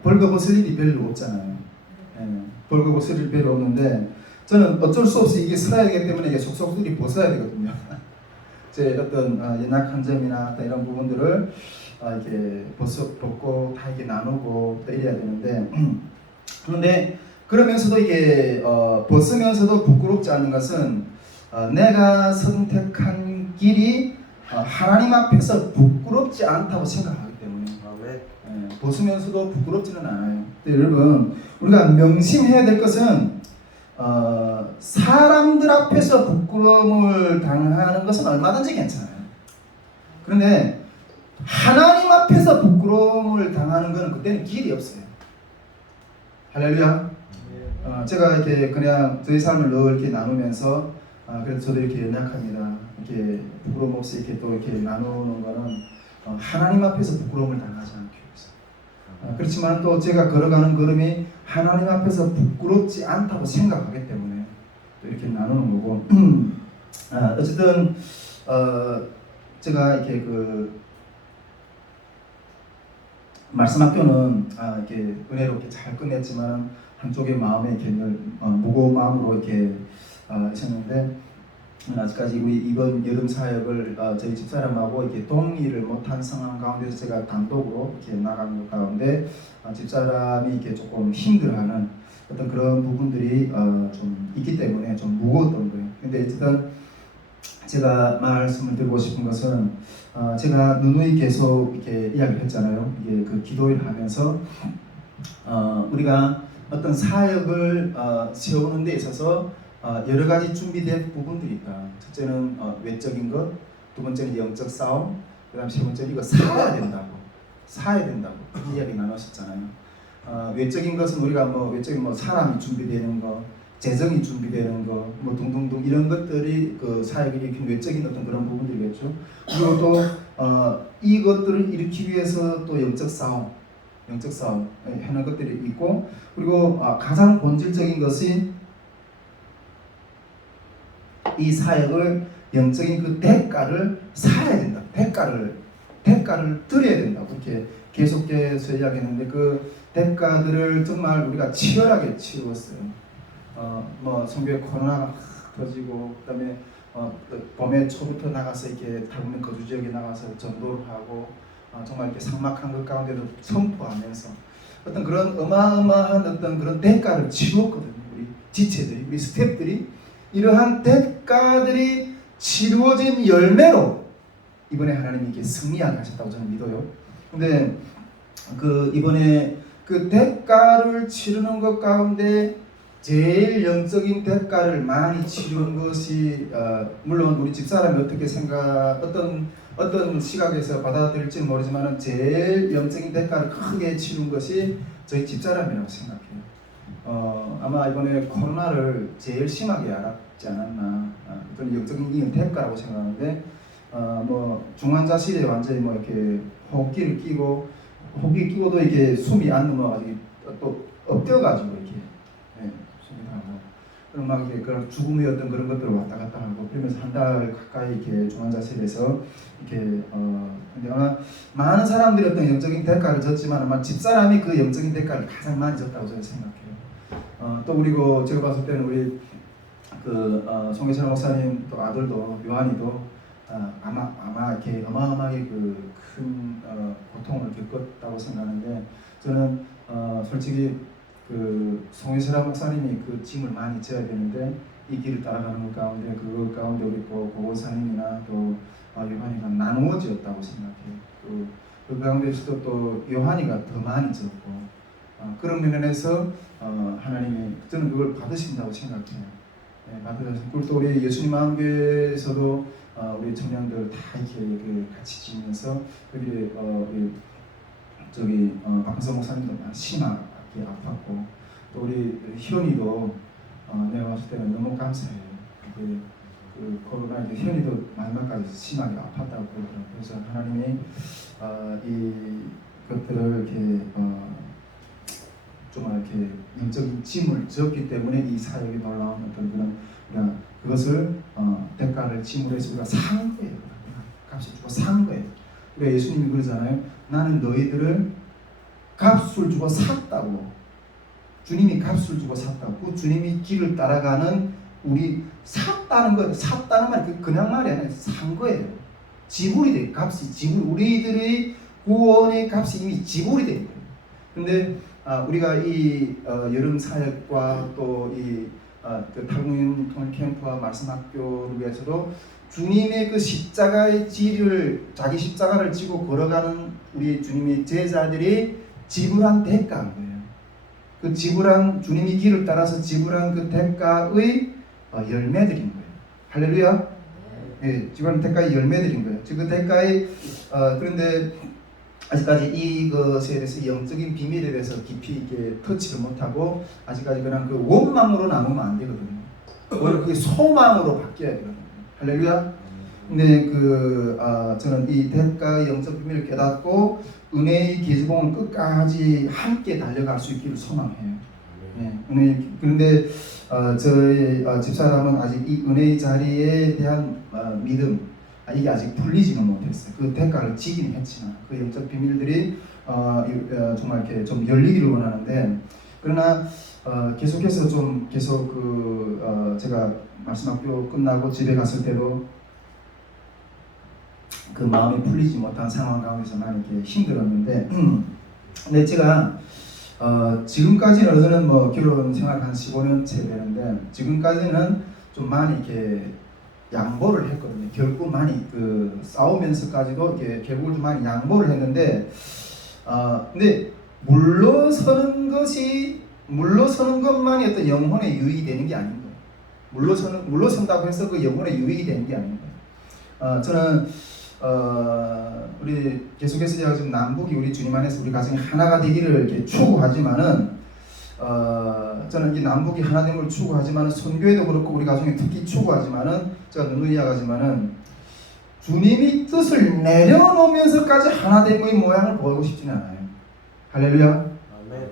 벌거벗을 일이 별로 없잖아요. 벌거벗을 일이 별로 없는데 저는 어쩔 수 없이 이게 서야 되기 때문에 이게 속속들이 벗어야 되거든요. 제 어떤 연약한 점이나 어떤 이런 부분들을 이렇게 벗고 다 이렇게 나누고 또 이래야 되는데 그런데 그러면서도 이게 벗으면서도 부끄럽지 않은 것은 내가 선택한 길이 하나님 앞에서 부끄럽지 않다고 생각하기 때문에 벗으면서도 부끄럽지는 않아요. 여러분 우리가 명심해야 될 것은 사람들 앞에서 부끄러움을 당하는 것은 얼마든지 괜찮아요. 그런데 하나님 앞에서 부끄러움을 당하는 것은 그때는 길이 없어요. 할렐루야. 제가 이렇게 그냥 저희 삶을 늘 이렇게 나누면서 그래서 저도 이렇게 연약합니다. 이렇게 부끄러움 없이 이렇게 또 이렇게 나누는 거는 하나님 앞에서 부끄러움을 당하지 않기 위해서. 그렇지만 또 제가 걸어가는 걸음이 하나님 앞에서 부끄럽지 않다고 생각하기 때문에 또 이렇게 나누는 거고. 어쨌든 제가 이렇게 그 말씀학교는 이렇게 은혜롭게 잘 끝냈지만 한쪽의 마음에 이렇게 늘 무거운 마음으로 이렇게 있었는데 아직까지 우리 이번 여름 사역을 저희 집사람하고 이렇게 동의를 못한 상황 가운데서 제가 단독으로 이렇게 나간 것 가운데 집사람이 이렇게 조금 힘들어하는 어떤 그런 부분들이 좀 있기 때문에 좀 무거웠던 거예요. 근데 어쨌든 제가 말씀을 드리고 싶은 것은 제가 누누이 계속 이렇게 이야기를 했잖아요. 이게 그 기도를 하면서 우리가 어떤 사역을 세우는 데 있어서 여러 가지 준비된 부분들이 있다. 첫째는 외적인 것, 두 번째는 영적 싸움, 그다음 세 번째는 이거 사야 된다고 그 이야기 나눴었잖아요. 외적인 것은 우리가 외적인 사람이 준비되는 거, 재정이 준비되는 거, 등등등 이런 것들이 그 사역을 일으키는 외적인 어떤 그런 부분들이겠죠. 그리고 또 이것들을 일으키기 위해서 또 영적 싸움 하는 것들이 있고, 그리고 가장 본질적인 것이 이 사역을 영적인 그 대가를 사야 된다. 대가를 드려야 된다고 이렇게 계속해서 이야기했는데 그 대가들을 정말 우리가 치열하게 치루었어요. 성교에 코로나가 터지고 그다음에 봄에 초부터 나가서 이렇게 다국민 거주 지역에 나가서 전도를 하고 정말 이렇게 삭막한 것 가운데도 선포하면서 어떤 그런 어마어마한 어떤 그런 대가를 치루었거든요. 우리 지체들이, 우리 스태프들이 이러한 대가들이 치루어진 열매로 이번에 하나님이 이렇게 승리하게 하셨다고 저는 믿어요. 근데 그 이번에 그 대가를 치르는 것 가운데 제일 영적인 대가를 많이 치른 것이 물론 우리 집사람이 어떻게 어떤 시각에서 받아들일지는 모르지만 제일 영적인 대가를 크게 치른 것이 저희 집사람이라고 생각해요. 아마 이번에 코로나를 제일 심하게 알았지 않았나. 어떤 영적인 대가라고 생각하는데 중환자실에 완전히 이렇게 호흡기를 끼고도 이렇게 숨이 안 넘어가지고 또 엎드려가지고 이렇게 숨이 나고 그럼 막 이렇게 그런 죽음의 어떤 그런 것들을 왔다 갔다 하고 그러면서 한 달 가까이 이렇게 중환자실에서 이렇게 근데 아마 많은 사람들이 어떤 영적인 대가를 졌지만 아마 집사람이 그 영적인 대가를 가장 많이 졌다고 저는 생각해요. 또 그리고 제가 봤을 때는 우리 송혜철 목사님 또 아들도 요한이도 아마 이렇게 어마어마하게 그 큰 고통을 겪었다고 생각하는데 저는 솔직히 그 송혜철 목사님이 그 짐을 많이 져야 되는데 이 길을 따라가는 것 가운데 그 가운데 우리 고건사님이나 또 요한이가 나누어 지었다고 생각해요. 그 가운데서도 또 요한이가 더 많이 졌고 그런 면에서 하나님이 저는 그걸 받으신다고 생각해요. 받으셔서 그리고 또 우리 예수님 마음교회에서도 우리 청년들 다 이렇게 같이 지면서 우리 박근성 목사님도 심하게 아팠고 또 우리 희원이도 내가 봤을 때는 너무 감사해요. 그 코로나 희원이도 마지막까지 심하게 아팠다고 그러더라고요. 그래서 하나님이 이것들을 이렇게 좀 이렇게 영적인 짐을 졌기 때문에 이 사역이 놀라운 어떤 그런 그것을 대가를 짐으로 해서 우리가 산 거예요. 값을 주고 산 거예요. 우리가 예수님이 그러잖아요. 나는 너희들을 값을 주고 샀다고. 주님이 값을 주고 샀다고. 그 주님이 길을 따라가는 우리 샀다는 거, 샀다는 말이 그냥 말이 아니라 산 거예요. 지불이 돼. 값이 지불. 우리들의 구원의 값이 이미 지불이 된 거예요. 근데 우리가 이 여름 사역과 또 이 그 탈북민 통일 캠프와 말씀학교를 위해서도 주님의 그 십자가의 지를 자기 십자가를 지고 걸어가는 우리 주님의 제자들이 지불한 대가인 거예요. 그 지불한 주님이 길을 따라서 지불한 그 대가의 열매들인 거예요. 할렐루야. 예, 지불한 대가의 열매들인 거예요. 그 대가의 그런데 아직까지 이것에 대해서 영적인 비밀에 대해서 깊이 있게 터치를 못하고 아직까지 그냥 그 원망으로 나누면 안 되거든요. 오히려 그게 소망으로 바뀌어야 되거든요. 할렐루야. 근데 저는 이 대가의 영적 비밀을 깨닫고 은혜의 기지봉을 끝까지 함께 달려갈 수 있기를 소망해요. 네, 그런데 저희 집사람은 아직 이 은혜의 자리에 대한 믿음 이게 아직 풀리지는 못했어요. 그 대가를 지긴 했지만 그 영적 비밀들이 정말 이렇게 좀 열리기를 원하는데, 그러나 계속해서 좀 계속 제가 말씀학교 끝나고 집에 갔을 때도 그 마음이 풀리지 못한 상황 가운데서 많이 이렇게 힘들었는데, 근데 제가 지금까지는 저는 뭐 결혼 생활 한 15년째 되는데 지금까지는 좀 많이 이렇게 양보를 했거든요. 결국 많이 싸우면서까지도 이렇게 결국은 좀 많이 양보를 했는데, 근데 물러서는 것만이 어떤 영혼의 유익이 되는 게 아닌 거예요. 물러선다고 해서 그 영혼의 유익이 되는 게 아닌 거예요. 저는 우리 계속해서 제가 지금 남북이 우리 주님 안에서 우리 가정이 하나가 되기를 이렇게 추구하지만은 저는 이 남북이 하나됨을 추구하지만은 선교회도 그렇고 우리 가정에 특히 추구하지만은 제가 누누이 이야기하지만은 주님이 뜻을 내려놓으면서까지 하나됨의 모양을 보이고 싶지는 않아요. 할렐루야. 아멘.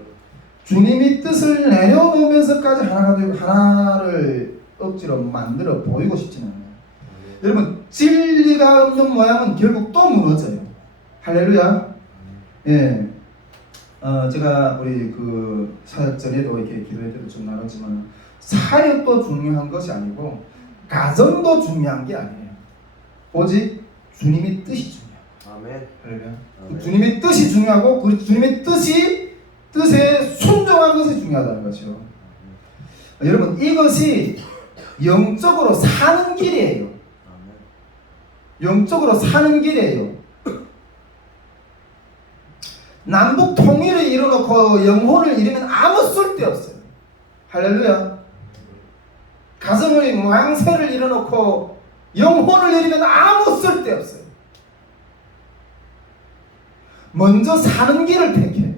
주님이 뜻을 내려놓으면서까지 하나를 억지로 만들어 보이고 싶지는 않아요. 여러분, 진리가 없는 모양은 결국 또 무너져요. 할렐루야. 예. 제가 우리 사역 전에도 이렇게 기도할 때도 좀 나눴지만, 사역도 중요한 것이 아니고 가정도 중요한 게 아니에요. 오직 주님의 뜻이 중요해요. 아멘. 할렐루야. 아멘. 주님의 뜻이 중요하고 그 주님의 뜻에 순종하는 것이 중요하다는 거죠. 여러분, 이것이 영적으로 사는 길이에요. 영적으로 사는 길이에요. 남북 통일을 이뤄놓고 영혼을 잃으면 아무 쓸데없어요. 할렐루야. 가정의 모양새를 이뤄놓고 영혼을 잃으면 아무 쓸데없어요. 먼저 사는 길을 택해야 돼요.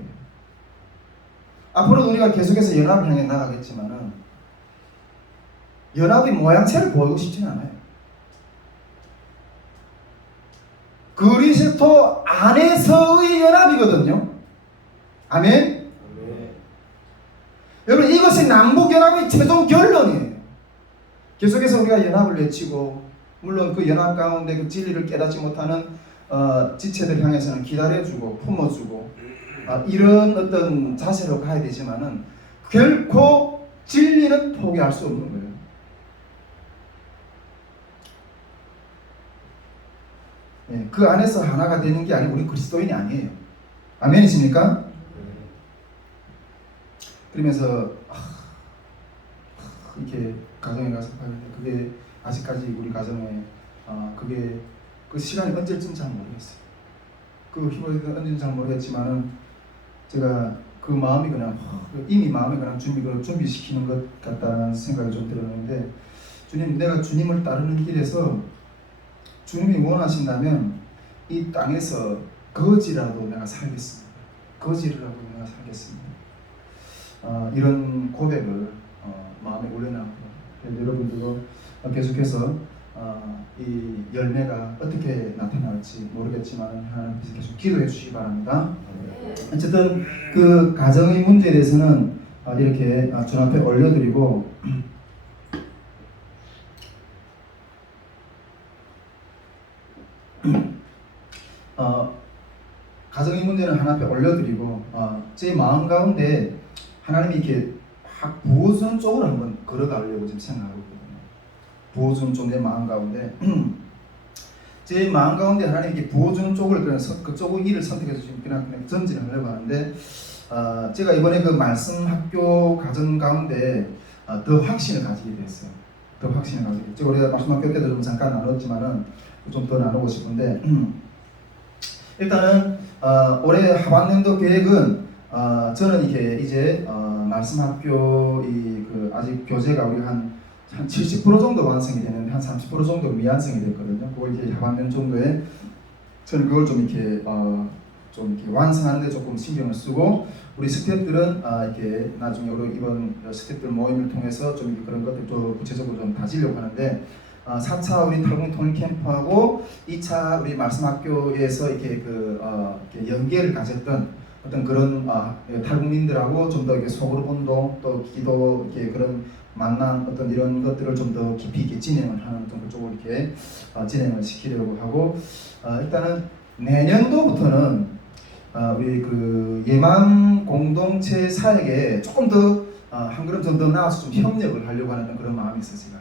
앞으로 우리가 계속해서 연합을 향해 나가겠지만은 연합의 모양새를 보이고 싶지는 않아요. 그리스도 안에서의 연합이거든요. 아멘? 아멘. 여러분, 이것이 남북연합의 최종 결론이에요. 계속해서 우리가 연합을 외치고, 물론 그 연합 가운데 그 진리를 깨닫지 못하는 지체들 향해서는 기다려주고 품어주고 이런 어떤 자세로 가야 되지만은 결코 진리는 포기할 수 없는 거예요. 예, 그 안에서 하나가 되는 게 아니고 우리 그리스도인이 아니에요. 아멘이십니까? 그러면서 이렇게 가정에 가서 봤는데 그게 아직까지 우리 가정에 그게 그 시간이 언제쯤 잘 모르겠어요. 그 희망이 언제쯤 잘 모르겠지만은 제가 그 마음이 그냥 이미 마음이 그냥 준비시키는 것 같다는 생각이 좀 들었는데, 주님, 내가 주님을 따르는 길에서 주님이 원하신다면 이 땅에서 거지라도 내가 살겠습니다. 거지라도 내가 살겠습니다. 이런 고백을 마음에 올려놨고, 여러분들도 계속해서 이 열매가 어떻게 나타날지 모르겠지만 하나님께서 계속 기도해 주시기 바랍니다. 어쨌든 그 가정의 문제에 대해서는 이렇게 주 앞에 올려드리고, 가정의 문제는 하나 앞에 올려드리고 제 마음 가운데 하나님이 이렇게 부어주는 쪽으로 한번 걸어가려고 지금 생각하고 있거든요. 부어주는 쪽, 내 마음 가운데 제 마음 가운데 하나님이 이렇게 부어주는 쪽을 그쪽 일을 선택해서 지금 그냥 전진하려고 하는데, 제가 이번에 그 말씀 학교 가정 가운데 더 확신을 가지게 됐어요. 더 확신을 가지게 됐죠. 우리가 말씀 학교 때도 좀 잠깐 나눴지만은 좀 더 나누고 싶은데, 일단은 올해 하반년도 계획은 저는 이게 이제 말씀학교 아직 교재가 우리 한 70% 정도 완성이 되는데 한 30% 정도 미완성이 됐거든요. 그걸 이제 하반년 정도에 저는 그걸 좀 이렇게 좀 이렇게 완성하는데 조금 신경을 쓰고 우리 스태프들은 이렇게 나중에 우리 이번 스태프들 모임을 통해서 좀 그런 것들 좀 구체적으로 좀 다지려고 하는데 4차 우리 탈북민 통일 캠프하고 2차 우리 말씀학교에서 이렇게 이렇게 연계를 가졌던 어떤 그런 탈북민들하고 좀 더 이렇게 소그룹 운동 또 기도 이렇게 그런 만남 어떤 이런 것들을 좀 더 깊이 있게 진행을 하는 어떤 그쪽으로 이렇게 진행을 시키려고 하고 일단은 내년도부터는 우리 그 예만 공동체 사역에 조금 더 한 걸음 더 나아서 좀 협력을 하려고 하는 그런 마음이 있어요. 제가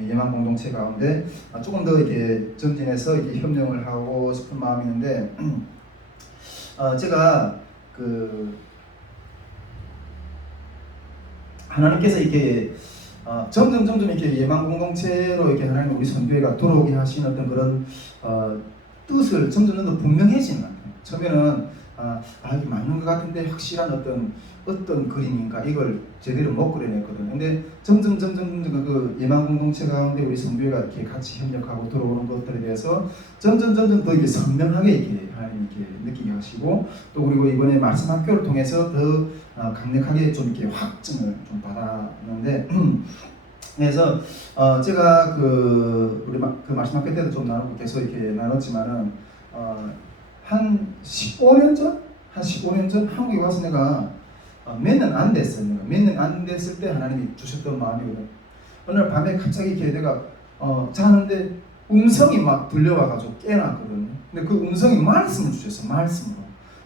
예만 공동체 가운데 조금 더 이렇게 전진해서 이렇게 협력을 하고 싶은 마음이 있는데 제가 그 하나님께서 이렇게 점점 이렇게 예만 공동체로 이렇게 하나님 우리 선교회가 들어오게 하시는 어떤 그런 뜻을 점점 더 분명해지는 것 같아요. 처음에는 이게 맞는 것 같은데 확실한 어떤 그림인가 이걸 제대로 못 그려냈거든요. 근데 점점 그 예만 공동체 가운데 우리 선교회가 이렇게 같이 협력하고 들어오는 것들에 대해서 점점 더 이렇게 선명하게 이렇게 하나님 이렇게 느끼게 하시고 또 그리고 이번에 말씀 학교를 통해서 더 강력하게 좀 이렇게 확증을 좀 받았는데 그래서 제가 우리 그 말씀 학교 때도 좀 나누고 계속 이렇게 나눴지만은 한 15년 전 한국에 와서 내가 몇 년 안 됐어요. 몇 년 안 됐을 때 하나님이 주셨던 마음이거든. 어느 날 밤에 갑자기 이렇게 내가 자는데 음성이 막 들려와가지고 깨어났거든요. 근데 그 음성이 말씀을 주셨어. 말씀으로.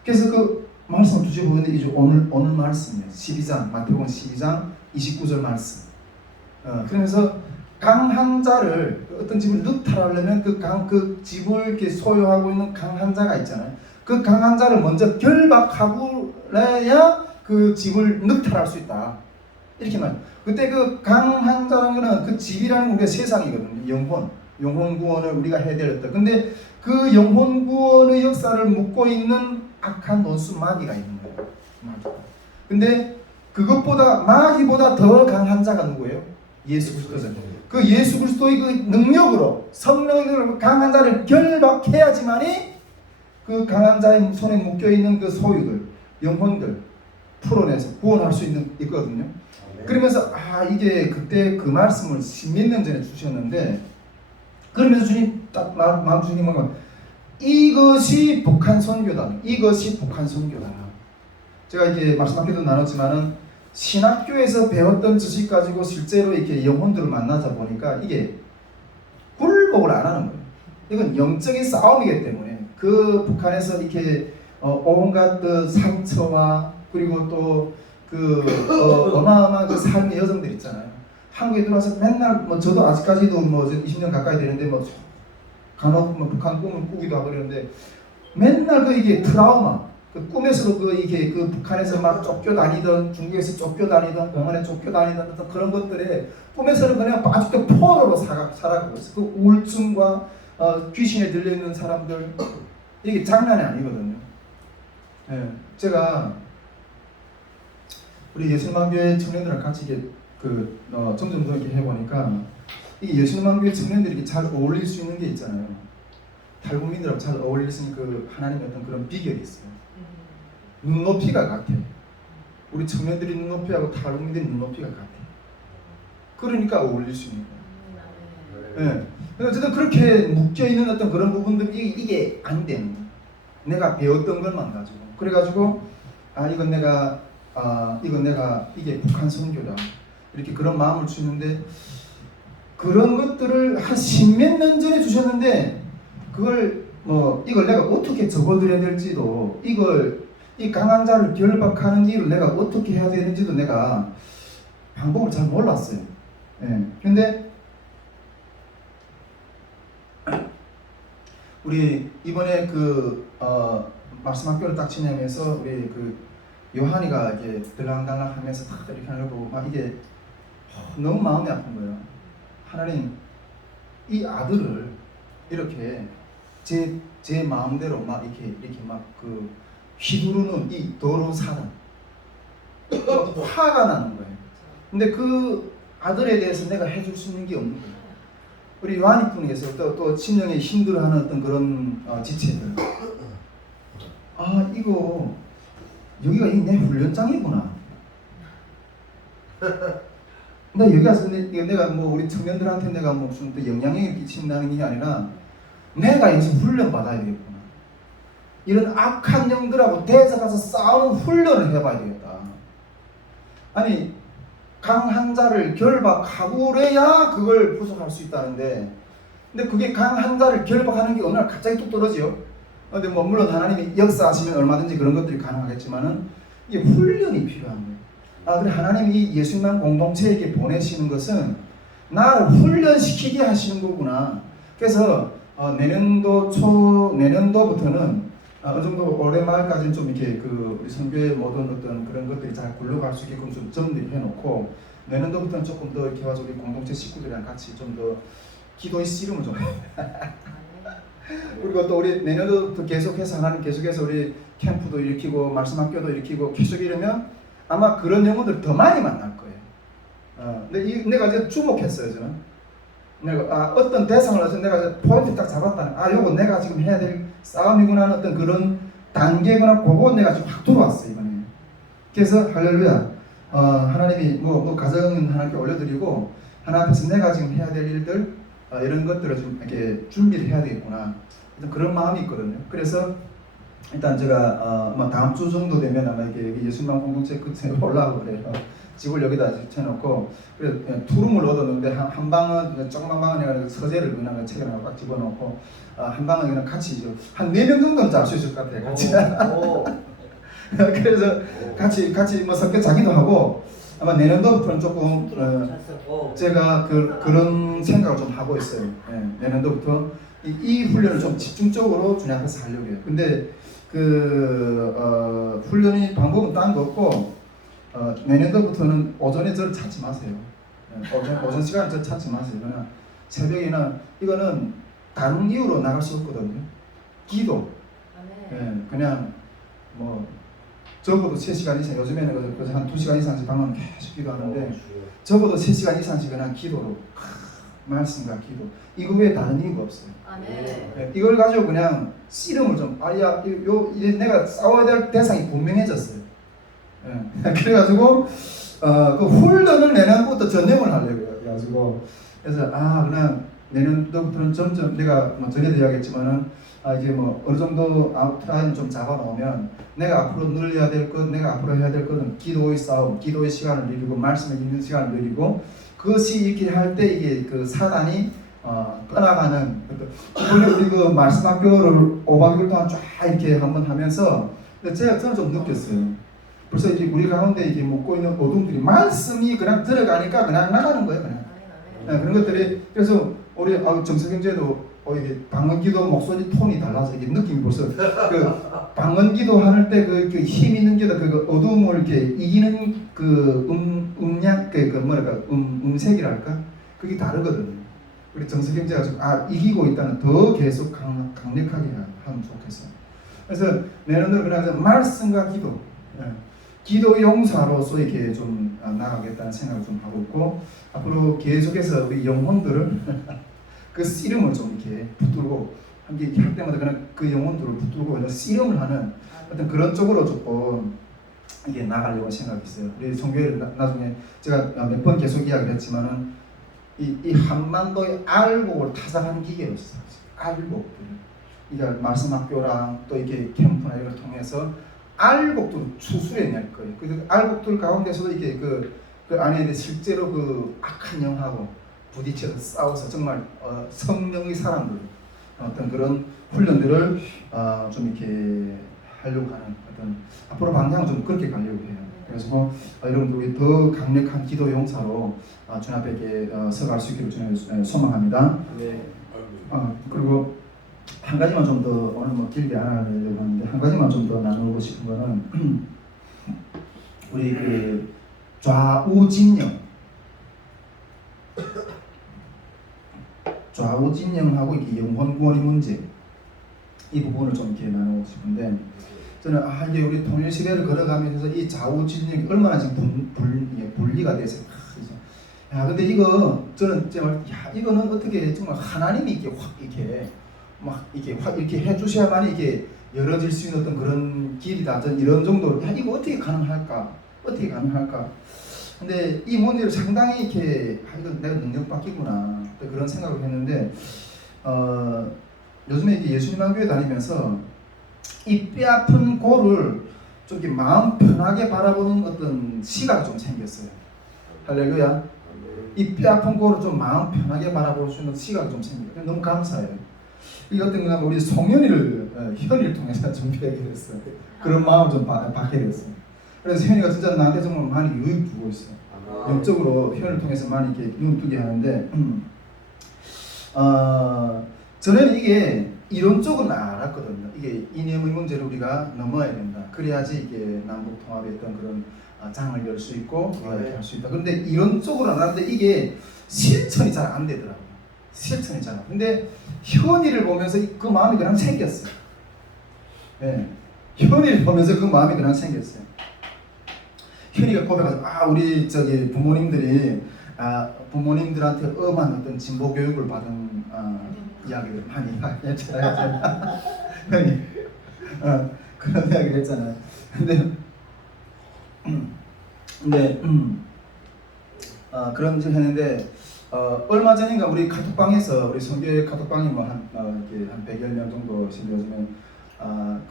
그래서 그 말씀을 주셔보는데 이제 오늘 말씀이에요. 12장 마태복음 12장 29절 말씀. 그러면서 강한 자를 어떤 집을 늑탈하려면 그 집을 이렇게 소유하고 있는 강한 자가 있잖아요. 그 강한 자를 먼저 결박하고 해야 그 집을 늑탈할 수 있다. 이렇게 말해요. 그때 그 강한 자라는 거는 그 집이라는 게 우리가 세상이거든요. 영혼 구원을 우리가 해야 될 때. 근데 그 영혼 구원의 역사를 묶고 있는 악한 원수 마귀가 있는 거예요. 근데 그것보다 마귀보다 더 강한 자가 누구예요? 예수 그리스도잖아요. 그 예수 그리스도의 그 능력으로 성령으로 강한 자를 결박해야지만이 그 강한 자의 손에 묶여 있는 그 소유들, 영혼들 풀어내서 구원할 수 있거든요. 그러면서 이게 그때 그 말씀을 십몇 년 전에 주셨는데 그러면서 주님 딱 마음 주신 건 이것이 북한 선교다. 이것이 북한 선교다. 제가 이렇게 말씀하기도 나눴지만은 신학교에서 배웠던 지식 가지고 실제로 이렇게 영혼들을 만나다 보니까 이게 굴복을 안 하는 거예요. 이건 영적인 싸움이기 때문에 그 북한에서 이렇게 온갖 그 상처와 그리고 또 어마어마한 그 삶의 여정들 있잖아요. 한국에 들어와서 맨날 저도 아직까지도 20년 가까이 되는데 간혹 북한 꿈을 꾸기도 하고 그러는데 맨날 이게 트라우마. 그 꿈에서도 이게 북한에서 막 쫓겨다니던 중국에서 쫓겨다니던 공안에 쫓겨다니던 어떤 그런 것들에 꿈에서는 그냥 아직도 포로로 살아가고 있어. 그 우울증과 귀신에 들려 있는 사람들 이게 장난이 아니거든요. 네, 제가 우리 예수님만교회 청년들랑 같이 이게 점점 더 이렇게 해보니까 이 예수님만교회 청년들이 이렇게 잘 어울릴 수 있는 게 있잖아요. 탈북민들하고 잘 어울릴 수 있는 그 하나님의 어떤 그런 비결이 있어요. 눈높이가 같아. 우리 청년들이 눈높이하고 탈북민들이 눈높이가 같아. 그러니까 어울릴 수 있는 거야. 네. 어쨌든 그렇게 묶여있는 어떤 그런 부분들이 이게 안 되는 거야. 내가 배웠던 것만 가지고. 그래가지고 이건 내가 이게 북한 선교다. 이렇게 그런 마음을 주는데 그런 것들을 한 십몇 년 전에 주셨는데 그걸 이걸 내가 어떻게 접어드려야 될지도 이 강한 자를 결박하는 일을 내가 어떻게 해야 되는지도 내가 방법을 잘 몰랐어요. 근데 우리 이번에 말씀 학교를 딱 지내면서 우리 요한이가 이게 들랑달랑 하면서 딱 이렇게 하는 거 보고 막 이게 너무 마음이 아픈 거예요. 하나님, 이 아들을 이렇게 제 마음대로 막 이렇게 막 휘두르는 이 더러운 사람 화가 나는 거예요. 근데 그 아들에 대해서 내가 해줄 수 있는 게 없는 거예요. 우리 요한이 분에서 또 친형이 힘들어하는 어떤 그런 지체들 아 이거 여기가 내 훈련장이구나. 근데 여기 와서 내가 뭐 우리 청년들한테 내가 뭐 무슨 또 영향력을 끼친다는 게 아니라 내가 여기서 훈련 받아야 되겠구나. 이런 악한 영들하고 대적해서 싸우는 훈련을 해봐야 되겠다. 아니 강한 자를 결박하고 그래야 그걸 부속할 수 있다는데, 근데 그게 강한 자를 결박하는 게 어느 날 갑자기 뚝 떨어지요. 근데 뭐 물론 하나님이 역사하시면 얼마든지 그런 것들이 가능하겠지만은 이게 훈련이 필요한 거예요. 아, 그래 하나님이 이 예수님만 공동체에게 보내시는 것은 나를 훈련시키게 하시는 거구나. 그래서 내년도부터는 어느 정도 올해 말까지는 좀 이렇게 그 우리 선교의 모든 어떤 그런 것들이 잘 굴러갈 수 있게끔 좀 정리를 해놓고, 내년도부터는 조금 더 이렇게 와서 우리 공동체 식구들이랑 같이 좀 더 기도의 씨름을 좀 그리고 또 우리 내년도부터 계속해서 하나님 계속해서 우리 캠프도 일으키고 말씀학교도 일으키고 계속 이러면 아마 그런 영혼들 더 많이 만날 거예요. 근데 내가 이제 주목했어요. 저는 내가 어떤 대상을 해서 내가 포인트 딱 잡았다는, 요거 내가 지금 해야 될 싸움이구나 하는 어떤 그런 단계구나, 그거 내가 지금 확 들어왔어요 이번에. 그래서 할렐루야, 하나님이 뭐 가정은 하나님께 올려드리고 하나님 앞에서 내가 지금 해야 될 일들, 이런 것들을 좀 이렇게 준비를 해야 되겠구나, 그런 마음이 있거든요. 그래서 일단 제가 뭐 다음 주 정도 되면 아마 이게 예수님만 공동체 끝에 올라가고 그래요. 집을 여기다 쳐놓고, 그래서 투룸을 얻었는데 한 방은 조그만 방은 내가 서재를 그냥 책에 꽉 집어넣고, 한 방은 그냥 같이 한 4명 정도는 잘 수 있을 것 같아요. 같이. 그래서 같이 뭐 섞여 자기도 하고, 아마 내년도부터는 조금 제가 그런 생각을 좀 하고 있어요. 내년도부터 이 훈련을 좀 집중적으로 주님 앞에서 하려고 해요. 근데 훈련이 방법은 딴 거 없고, 내년도부터는 오전에 저를 찾지 마세요. 오전 시간에 저를 찾지 마세요. 그러나 새벽에는 이거는 다른 이유로 나갈 수 없거든요. 기도. 그냥 뭐 적어도 3시간 이상, 요즘에는 그래서 한 2시간 이상씩 방은 계속 기도하는데, 적어도 3시간 이상씩 그냥 기도로, 말씀과 기도, 이거 외에 다른 이유가 없어요. 이걸 가지고 그냥 씨름을 좀, 내가 싸워야 될 대상이 분명해졌어요. 그래가지고 그 훈련을 내년부터 전념을 하려고요. 그래가지고 그냥 내년부터는 점점 내가 뭐 전에도 이야기했지만은 이제 뭐 어느 정도 아웃라인을 좀 잡아놓으면 내가 앞으로 늘려야 될 것, 내가 앞으로 해야 될 것은 기도의 싸움, 기도의 시간을 누리고 말씀을 읽는 시간을 누리고, 그것이 이렇게 할 때 이게 그 사단이 떠나가는, 이번에 우리 그 말씀학교를 5박 6일 동안 쫙 이렇게 한번 하면서 저는 좀 느꼈어요. 벌써 이제 우리 가운데 이렇게 묻고 있는 어둠들이 말씀이 그냥 들어가니까 그냥 나가는 거예요, 그냥. 그런 것들이, 그래서 우리 정서경제도 이게 방언기도 목소리 톤이 달라서 이게 느낌이 벌써 그 방언기도 할 때 그 힘 있는 기도, 그 어둠을 이렇게 이기는 그 음량, 음색이랄까, 그게 다르거든요. 우리 정서경제가 좀 이기고 있다는, 더 계속 강력하게 하면 좋겠어요. 그래서 내년으로 그냥 말씀과 기도, 기도 용사로서 이렇게 좀 나가겠다는 생각을 좀 하고 있고, 앞으로 계속해서 우리 영혼들을 그 씨름을 좀 이렇게 붙들고, 한 게 할 때마다 그냥 그 영혼들을 붙들고 씨름을 하는 어떤 그런 쪽으로 조금 이게 나가려고 생각이 있어요. 우리 성교회를 나중에 제가 몇 번 계속 이야기를 했지만은 이 한반도의 알곡을 타작하는 기계로 있어요. 알곡들. 이게 말씀학교랑 또 이렇게 캠프나 이걸 통해서 알곡들을 추수해낼 거예요. 그 알곡들 가운데서도 이게 그 안에 실제로 그 악한 영하고 부딪혀서 싸워서 정말 성령의 사람들, 어떤 그런 훈련들을 좀 이렇게 하려고 하는 어떤 앞으로 방향은 좀 그렇게 가려고 해요. 그래서 여러분들 우리 더 강력한 기도 용사로 주님 앞에 서갈 수 있기를 주님 소망합니다. 그리고 한 가지만 좀 더, 오늘 뭐 길게 안 하려고 하는데 한 가지만 좀 더 나누고 싶은 거는 우리 그 좌우진영하고 이렇게 영혼구원의 문제, 이 부분을 좀 이렇게 나누고 싶은데, 저는 이제 우리 통일 시대를 걸어가면서 이 좌우진영이 얼마나 지금 분리가 돼서 근데 이거 저는 정말 이거는 어떻게 정말 하나님이 이렇게 확 이렇게 막 이렇게 해주셔야만 이게 열어질 수 있는 어떤 그런 길이다. 전 이런 정도로 야 이거 어떻게 가능할까? 어떻게 가능할까? 근데 이 문제를 상당히 이렇게 이거 내가 능력받기구나 그런 생각을 했는데 요즘에 이렇게 예수님 교회 다니면서 이 뼈아픈 골을 좀 이렇게 마음 편하게 바라보는 어떤 시각이 좀 생겼어요. 할렐루야. 이 뼈아픈 골을 좀 마음 편하게 바라볼 수 있는 시각이 좀 생겨요. 너무 감사해요. 이 어떤 거냐면 우리 송현이를 현이를 통해서 준비하게 됐어요. 그런 마음을 좀 받게 됐어요. 그래서 현이가 진짜 나한테 정말 많이 유익 주고 있어요. 영적으로 현을 통해서 많이 이렇게 눈뜨게 하는데 저는 이게 이론적으로는 알았거든요. 이게 이념의 문제를 우리가 넘어야 된다. 그래야지 이게 남북 통합의 어떤 그런 장을 열 수 있고 할 수 있다. 그런데 이론적으로 알았는데 이게 실천이 잘 안 되더라고요. 실천이 잘 안. 근데 현이를 보면서 그 마음이 그냥 생겼어요. 네. 현이를 보면서 그 마음이 그냥 생겼어요. 현이가 고백하죠. 우리 저기 부모님들이 부모님들한테 엄한 어떤 진보 교육을 받은 이야기를 많이 했잖아요. 현이 그런 이야기를 했잖아요. 근데 그런 짓을 했는데 얼마 전인가 우리 카톡방에서 우리 성교회 카톡방이 한 100여 명 정도 요즘에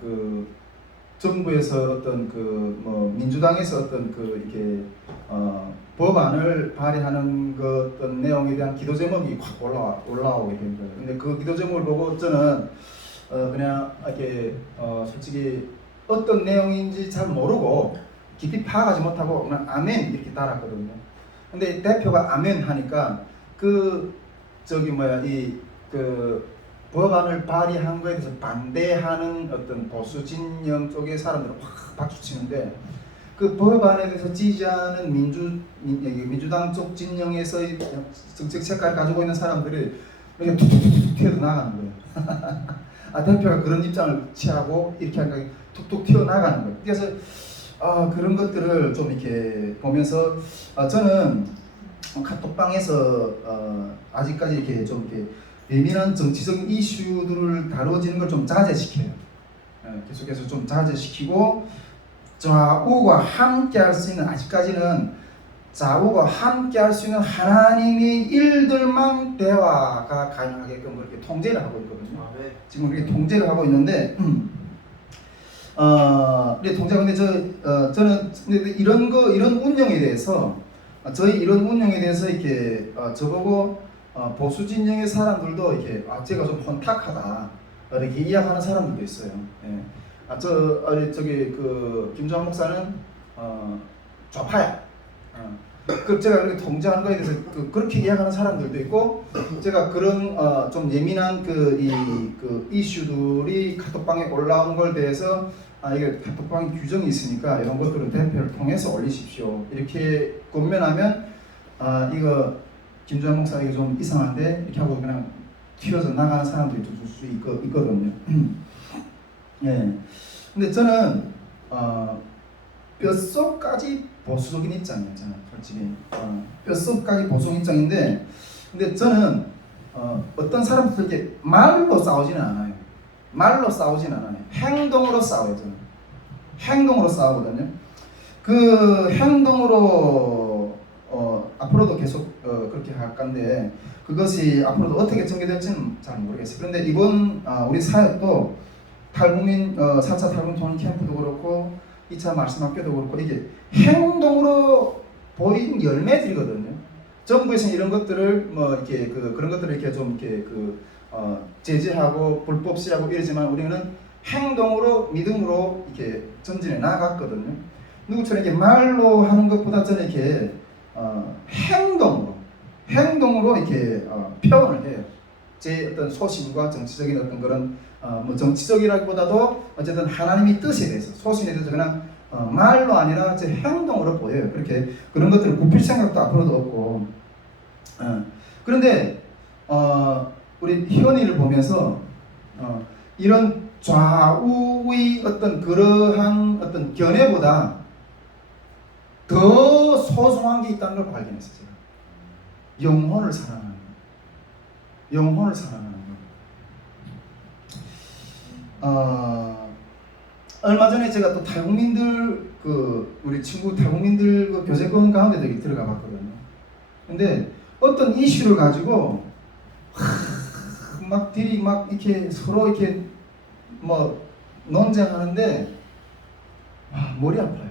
그 정부에서 어떤 민주당에서 어떤 이렇게 법안을 발의하는 그 어떤 내용에 대한 기도 제목이 확 올라오게 된 거예요. 근데 그 기도 제목을 보고 저는 그냥 이렇게 솔직히 어떤 내용인지 잘 모르고 깊이 파악하지 못하고 그냥 아멘 이렇게 달았거든요. 근데 대표가 아멘 하니까 법안을 발의한 거에 대해서 반대하는 어떤 보수 진영 쪽의 사람들은 확 박수치는데 그 법안에 대해서 지지하는 민주당 쪽 진영에서의 정책 색깔을 가지고 있는 사람들이 이렇게 툭툭툭 튀어나가는 거예요. 대표가 그런 입장을 취하고 이렇게 하니까 툭툭 튀어나가는 거예요. 그래서 그런 것들을 좀 이렇게 보면서 저는 카톡방에서 아직까지 이렇게 좀 이렇게 예민한 정치적 이슈들을 다뤄지는 걸 좀 자제시켜요. 계속해서 좀 자제시키고 좌우가 함께 할 수 있는 아직까지는 좌우가 함께 할 수 있는 하나님의 일들만 대화가 가능하게끔 그렇게 통제를 하고 있거든요. 지금 그렇게 통제를 하고 있는데 통제하는데 저는 이런 운영에 대해서 저희 이런 운영에 대해서 이렇게 저보고 보수 진영의 사람들도 이렇게 제가 좀 혼탁하다 이렇게 이야기하는 사람들도 있어요. 예. 저기 김주환 목사는 좌파야. 제가 그렇게 통제하는 거에 대해서 그렇게 이야기하는 사람들도 있고, 제가 그런 좀 예민한 이슈들이 카톡방에 올라오는 걸 대해서 이게 카톡방 규정이 있으니까 이런 것들은 대표를 통해서 올리십시오. 이렇게 권면하면 이거 김주환 목사 이게 좀 이상한데 이렇게 하고 그냥 튀어서 나가는 사람들이 좀 줄 수 있거든요. 예. 근데 저는 뼛속까지 보수적인 입장이었잖아요. 솔직히 뼛속까지 보수적인 입장인데, 근데 저는 어떤 사람들 이렇게 말로 싸우지는 않아요. 말로 싸우진 않아요. 행동으로 싸워요. 저는 행동으로 싸우거든요. 그 행동으로 앞으로도 계속 그렇게 할 건데, 그것이 앞으로도 어떻게 전개될지는 잘 모르겠어요. 그런데 이번 우리 사역도 탈북민 4차 탈북민 통일 캠프도 그렇고 2차 말씀학교도 그렇고 이게 행동으로 보인 열매들이거든요. 정부에서는 이런 것들을 이렇게 그런 것들을 이렇게 좀 이렇게 제재하고 불법시하고 이러지만 우리는 행동으로 믿음으로 이렇게 전진해 나갔거든요. 누구처럼 이렇게 말로 하는 것보다 저는 이렇게 행동으로 이렇게 표현을 해요. 제 어떤 소신과 정치적인 어떤 그런 정치적이라기보다도 어쨌든 하나님의 뜻에 대해서 소신에 대해서 그냥 말로 아니라 제 행동으로 보여요. 그렇게 그런 것들을 굽힐 생각도 앞으로도 없고. 그런데 우리 희원이를 보면서 이런 좌우의 어떤 그러한 어떤 견해보다 더 소중한 게 있다는 걸 발견했어요. 제가. 영혼을 사랑하는 거. 영혼을 사랑하는 거. 얼마 전에 제가 또 탈북민들 우리 친구 탈북민들 교제권 가운데 되게 들어가 봤거든요. 근데 어떤 이슈를 가지고 막 들이 막 이렇게 서로 이렇게 뭐 논쟁하는데 머리 아파요.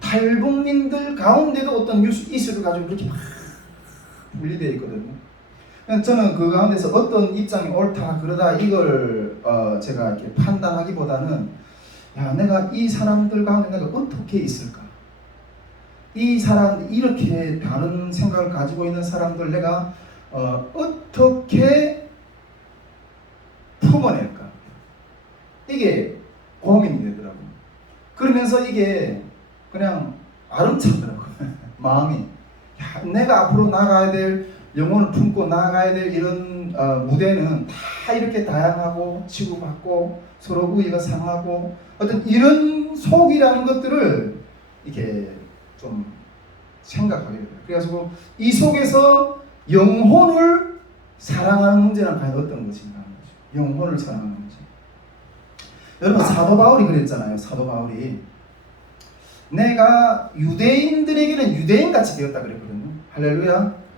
탈북민들 가운데도 어떤 이슈를 가지고 그렇게 막 분리되어 있거든요. 저는 그 가운데서 어떤 입장이 옳다 그러다 이걸 제가 이렇게 판단하기보다는 내가 이 사람들 가운데 내가 어떻게 있을까? 이 사람 이렇게 다른 생각을 가지고 있는 사람들 내가 어떻게 품어낼까? 이게 고민이 되더라고요. 그러면서 이게 그냥 아름차더라고요. 마음이 내가 앞으로 나가야 될 영혼을 품고 나가야 될 이런 무대는 다 이렇게 다양하고 치고받고 서로 우위가 상하고 어떤 이런 속이라는 것들을 이렇게 좀 생각하게 돼요. 그래서 이 속에서 영혼을 사랑하는 문제는 과연 어떤 것인가 하는 거죠. 영혼을 사랑하는 문제. 여러분 사도 바울이 그랬잖아요. 사도 바울이 내가 유대인들에게는 유대인같이 되었다 그랬거든요. 할렐루야.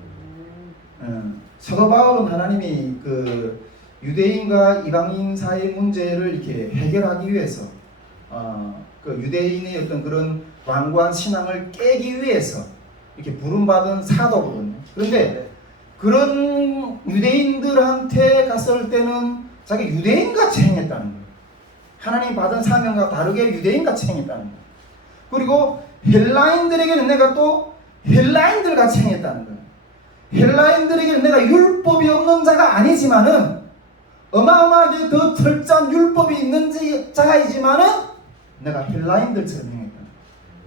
사도 바울은 하나님이 그 유대인과 이방인 사이의 문제를 이렇게 해결하기 위해서 그 유대인의 어떤 그런 완고한 신앙을 깨기 위해서 이렇게 부름받은 사도거든요. 그런데 그런 유대인들한테 갔을 때는 자기 유대인같이 행했다는 거예요. 하나님이 받은 사명과 다르게 유대인같이 행했다는 거예요. 그리고 헬라인들에게는 내가 또 헬라인들같이 행했다는 거예요. 헬라인들에게는 내가 율법이 없는 자가 아니지만은 어마어마하게 더 철저한 율법이 있는 자이지만은 내가 헬라인들처럼 행했다.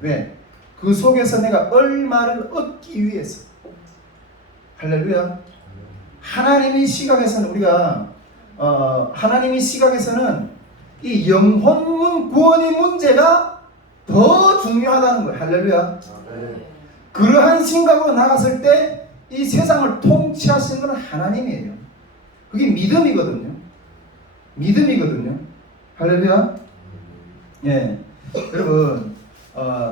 왜? 그 속에서 내가 얼마를 얻기 위해서. 할렐루야. 하나님의 시각에서는 우리가 하나님의 시각에서는 이 영혼 구원의 문제가 더 중요하다는 거예요. 할렐루야. 그러한 생각으로 나갔을 때 이 세상을 통치하시는 것은 하나님이에요. 그게 믿음이거든요. 믿음이거든요. 할렐루야. 예, 여러분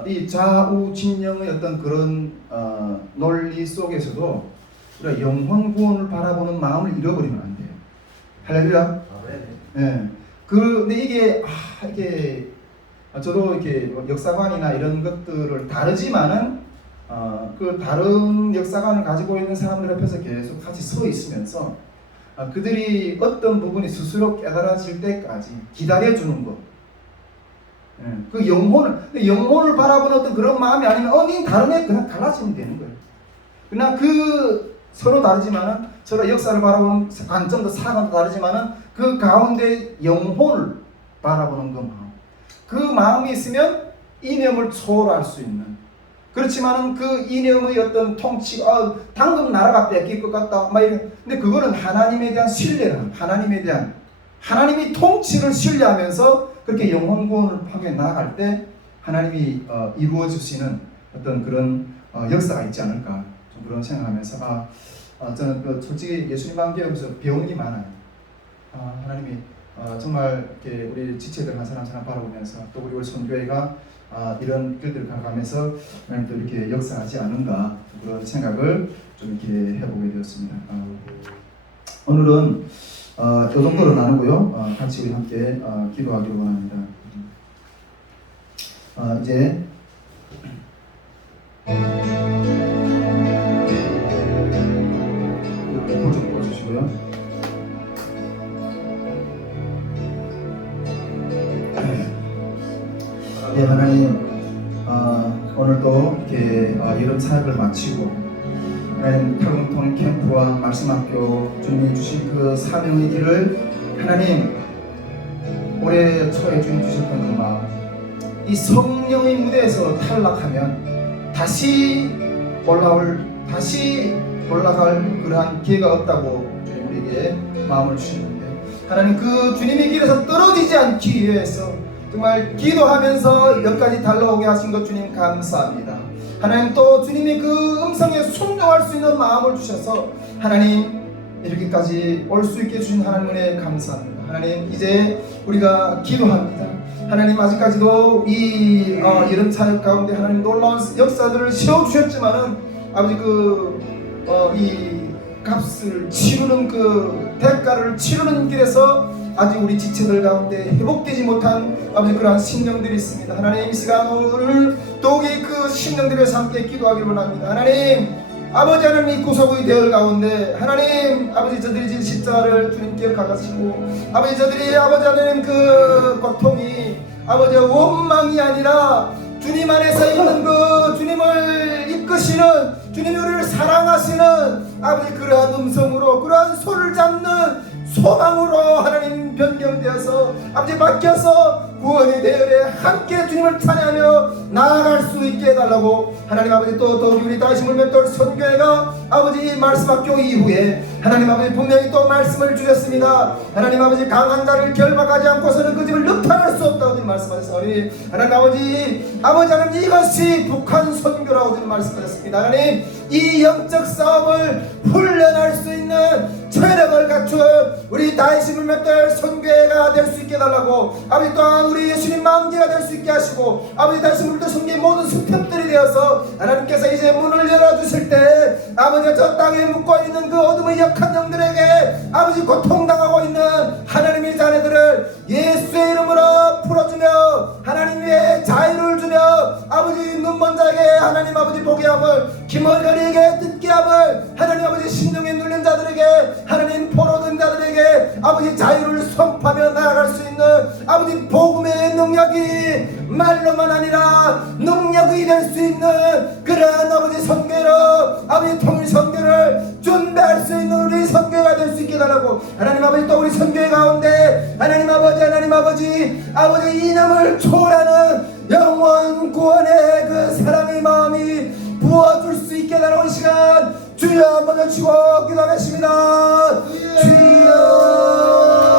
이 좌우 진영의 어떤 그런 논리 속에서도 우리가 영혼 구원을 바라보는 마음을 잃어버리면 안 돼요. 할렐루야. 예. 근데 이게 저도 이렇게 역사관이나 이런 것들을 다르지만은 그 다른 역사관을 가지고 있는 사람들 앞에서 계속 같이 서 있으면서 그들이 어떤 부분이 스스로 깨달아질 때까지 기다려주는 것. 그 영혼을 바라보는 어떤 그런 마음이 아니면 니 다른 애 그냥 갈라지면 되는 거예요. 그러나 그 서로 다르지만은 서로 역사를 바라보는 관점도 사관도 다르지만은 그 가운데 영혼을 바라보는 그 마음. 그 마음이 있으면 이념을 초월할 수 있는. 그렇지만은 그 이념의 어떤 통치가 당근 나라가 뺏길 것 같다 막 이런. 근데 그거는 하나님에 대한 신뢰라. 하나님이 통치를 신뢰하면서 그렇게 영혼 구원을 향해 나아갈 때 하나님이 이루어 주시는 어떤 그런 역사가 있지 않을까 좀 그런 생각하면서 저는 솔직히 예수님 관계에서 배우는 게 많아요. 하나님이 정말 이렇게 우리 지체들 한 사람 바라보면서 또 우리 선교회가 이런 길들을 가면서 하나님도 이렇게 역사하지 않은가 그런 생각을 좀 이렇게 해보게 되었습니다. 오늘은 이 정도로 나누고요. 같이 우리 함께 기도하기를 원합니다. 이제 불 좀 꺼주시고요. 네, 하나님 오늘도 이렇게 여름 사역을 마치고 하나님 탈북통 캠프와 말씀학교 주님이 주신 그 사명의 길을 하나님 올해 초에 주님 주셨던 그 마음 이 성령의 무대에서 탈락하면 다시 올라갈 그러한 기회가 없다고 주님 우리에게 마음을 주시는데 하나님 그 주님의 길에서 떨어지지 않기 위해서 정말 기도하면서 여기까지 달려오게 하신 것 주님 감사합니다. 하나님 또 주님의 그 음성에 순종할 수 있는 마음을 주셔서 하나님 이렇게까지 올 수 있게 주신 하나님 은혜 감사합니다. 하나님, 이제 우리가 기도합니다. 하나님, 아직까지도 이 여름 사역 가운데 하나님 놀라운 역사들을 세워주셨지만은 아버지 이 값을 치르는 그 대가를 치르는 길에서 아직 우리 지체들 가운데 회복되지 못한 아버지 그러한 심령들이 있습니다. 하나님, 이 시간 오늘 더욱이 그 심령들을 함께 기도하기를 원합니다. 하나님, 아버지 하나님, 이 구속의 대열 가운데 하나님 아버지 저들이 진 십자가를 주님께 가가시고 아버지 저들이 아버지 하나님 그 고통이 아버지 원망이 아니라 주님 안에서 있는 그 주님을 이끄시는 주님이 우리를 사랑하시는 아버지 그러한 음성으로 그러한 손을 잡는 소망으로 하나님 변경되어서 아버지 바뀌어서 구원의 대열에 함께 주님을 찬양하며 나아갈 수 있게 해달라고 하나님 아버지 또 더욱이 우리 다시물 맷돌 선교회가 아버지 말씀학교 이후에 하나님 아버지 분명히 또 말씀을 주셨습니다. 하나님 아버지 강한 자를 결박하지 않고서는 그 집을 늑탈할 수 없다고 말씀하셨사오니 하나님 아버지 하나님 이것이 북한 선교라고 말씀하셨습니다. 하나님 이 영적 싸움을 훈련할 수 있는 체력을 갖춘 우리 다시물 맷돌 선교회가 될 수 있게 해달라고 아버지 또한 우리 예수님 마음계가 될 수 있게 하시고 아버지 다시물 맷돌 선교의 모든 스텝들이 되어서 하나님께서 이제 문을 열어주실 때 아버지 저 땅에 묵고있는 그 어둠의 약한 영들에게 아버지 고통당하고 있는 하나님의 자녀들을 예수의 이름으로 풀어주며 하나님 위에 자유를 주며 아버지 눈먼 자에게 하나님 아버지 보게 함을 기머리에게 듣게 함을 하나님 아버지 심령에 눌린 자들에게 하나님 포로된 자들에게 아버지 자유를 선포하며 나아갈 수 있는 아버지 복음의 능력이 말로만 아니라 능력이 될 수 있는 그러한 아버지 선교로 아버지 통일 선교를 준비할 수 있는 우리 선교가 될 수 있게 달라고 하나님 아버지 또 우리 선교회 가운데 하나님 아버지 이념을 초월하는 영원 구원의 그 사랑의 마음이 부어줄 수 있게 달라고 이 시간 주여 한번 외치고 기도하겠습니다. 주여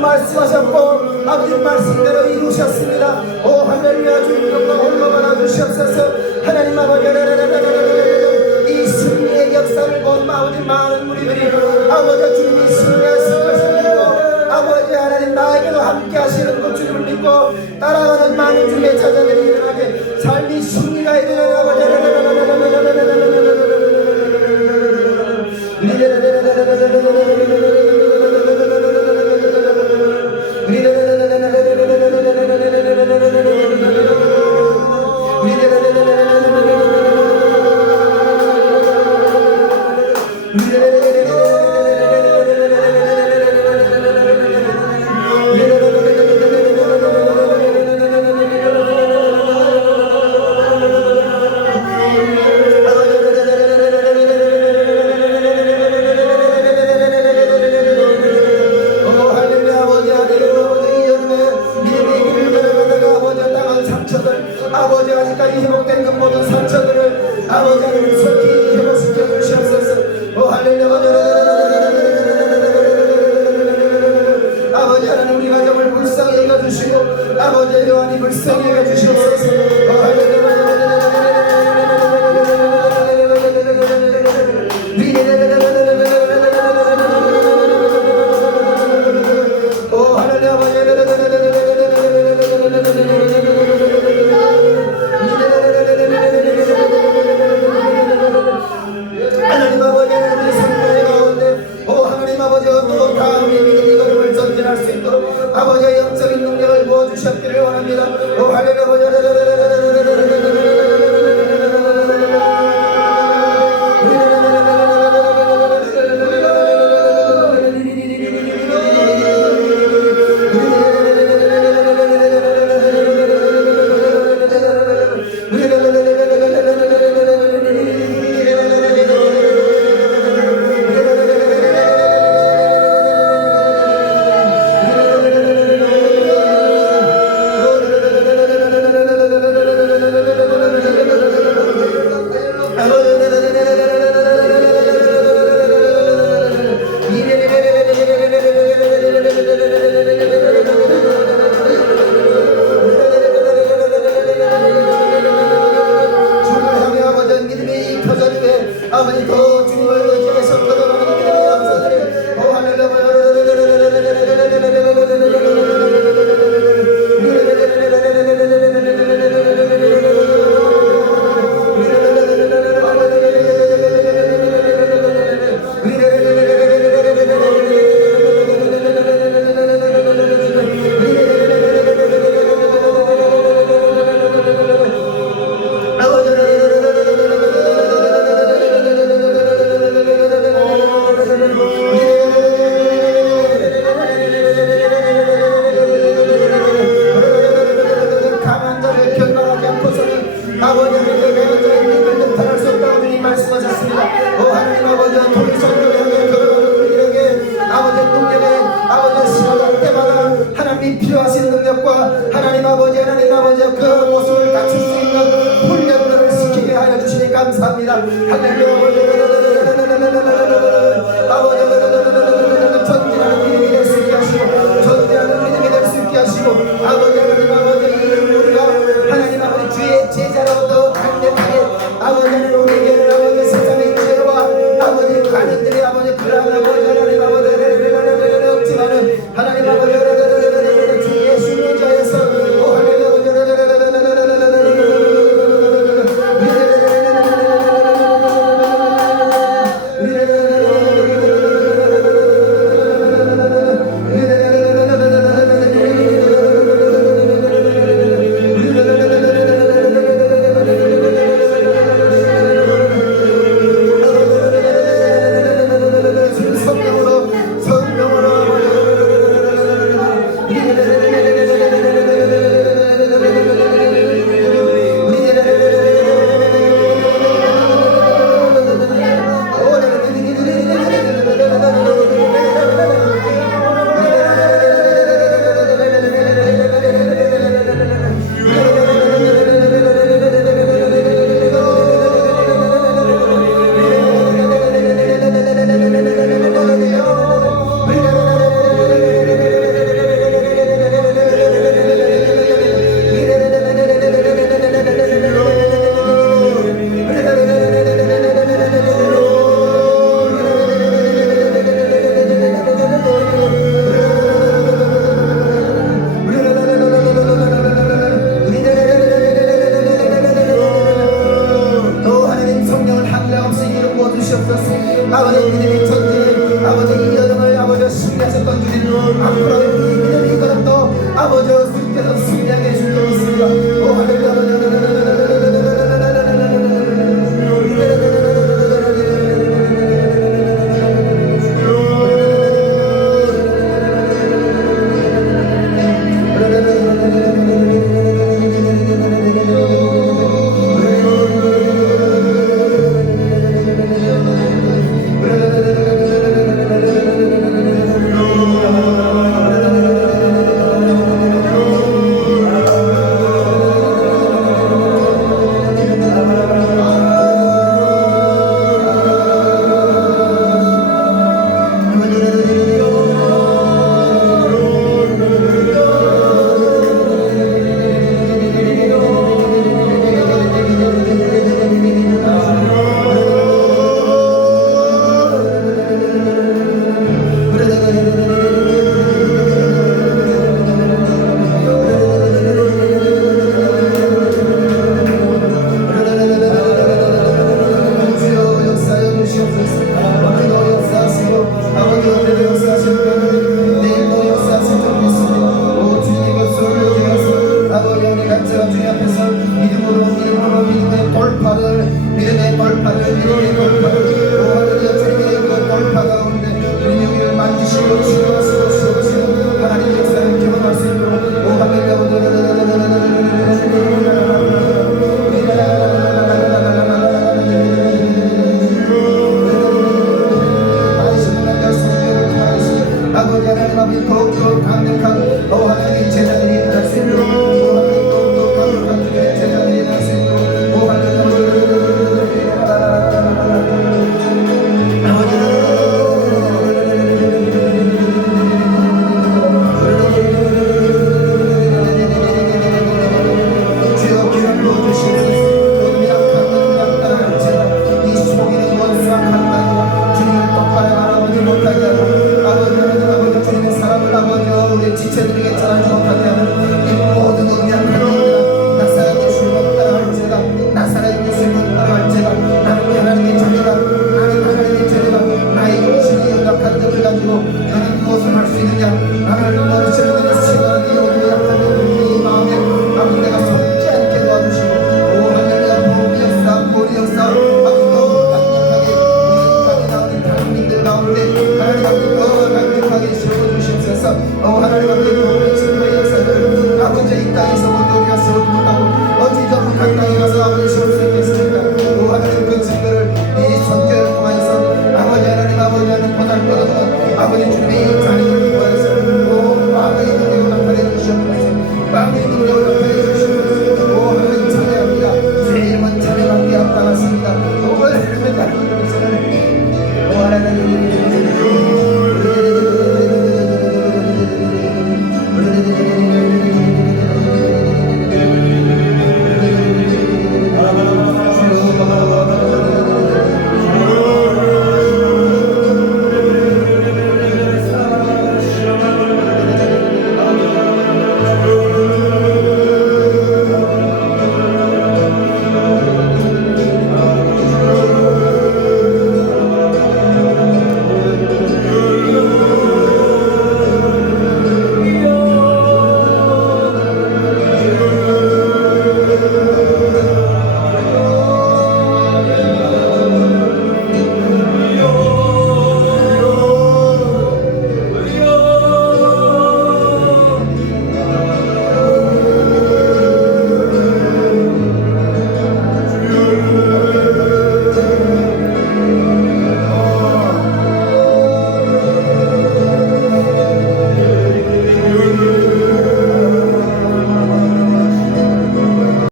말씀하셨고 아버지 말씀대로 이루셨습니다. 오 할렐루야. 주님과 홀로만 주시옵소서. 하나님 아버지 이 승리의 역사를 본 아버지 많은 무리들이 아버지 주님이 승리하신 것을 믿고 아버지 하나님 나에게도 함께 하시는 그 주님을 믿고 따라가는 많은 주님의 자녀들이 일어나게 삶이 승리가 일어나는 아버지 아버지 아직까지 회복된 그 모든 상처들을 아버지 하나님 속히 회복시켜 주시옵소서. 할렐루야. 아버지 하나님 우리 가정을 불쌍히 여겨주시고 아버지 요한이 불쌍히 여겨주시옵소서. 하나님 아버지 우리 성도의 가운데 하나님 아버지 또 다음에 믿음의 걸음을 전진할 수 있도록 아버지의 영적인 능력을 부어주셨기를 원합니다. 아버지 더 주님을 의지해서 걸어가는 믿음의 역사들을 필요하신 능력과 하나님 아버지 그 모습을 갖출 수 있는 훈련들을 시키게 하여 주시니 감사합니다. 할렐루야.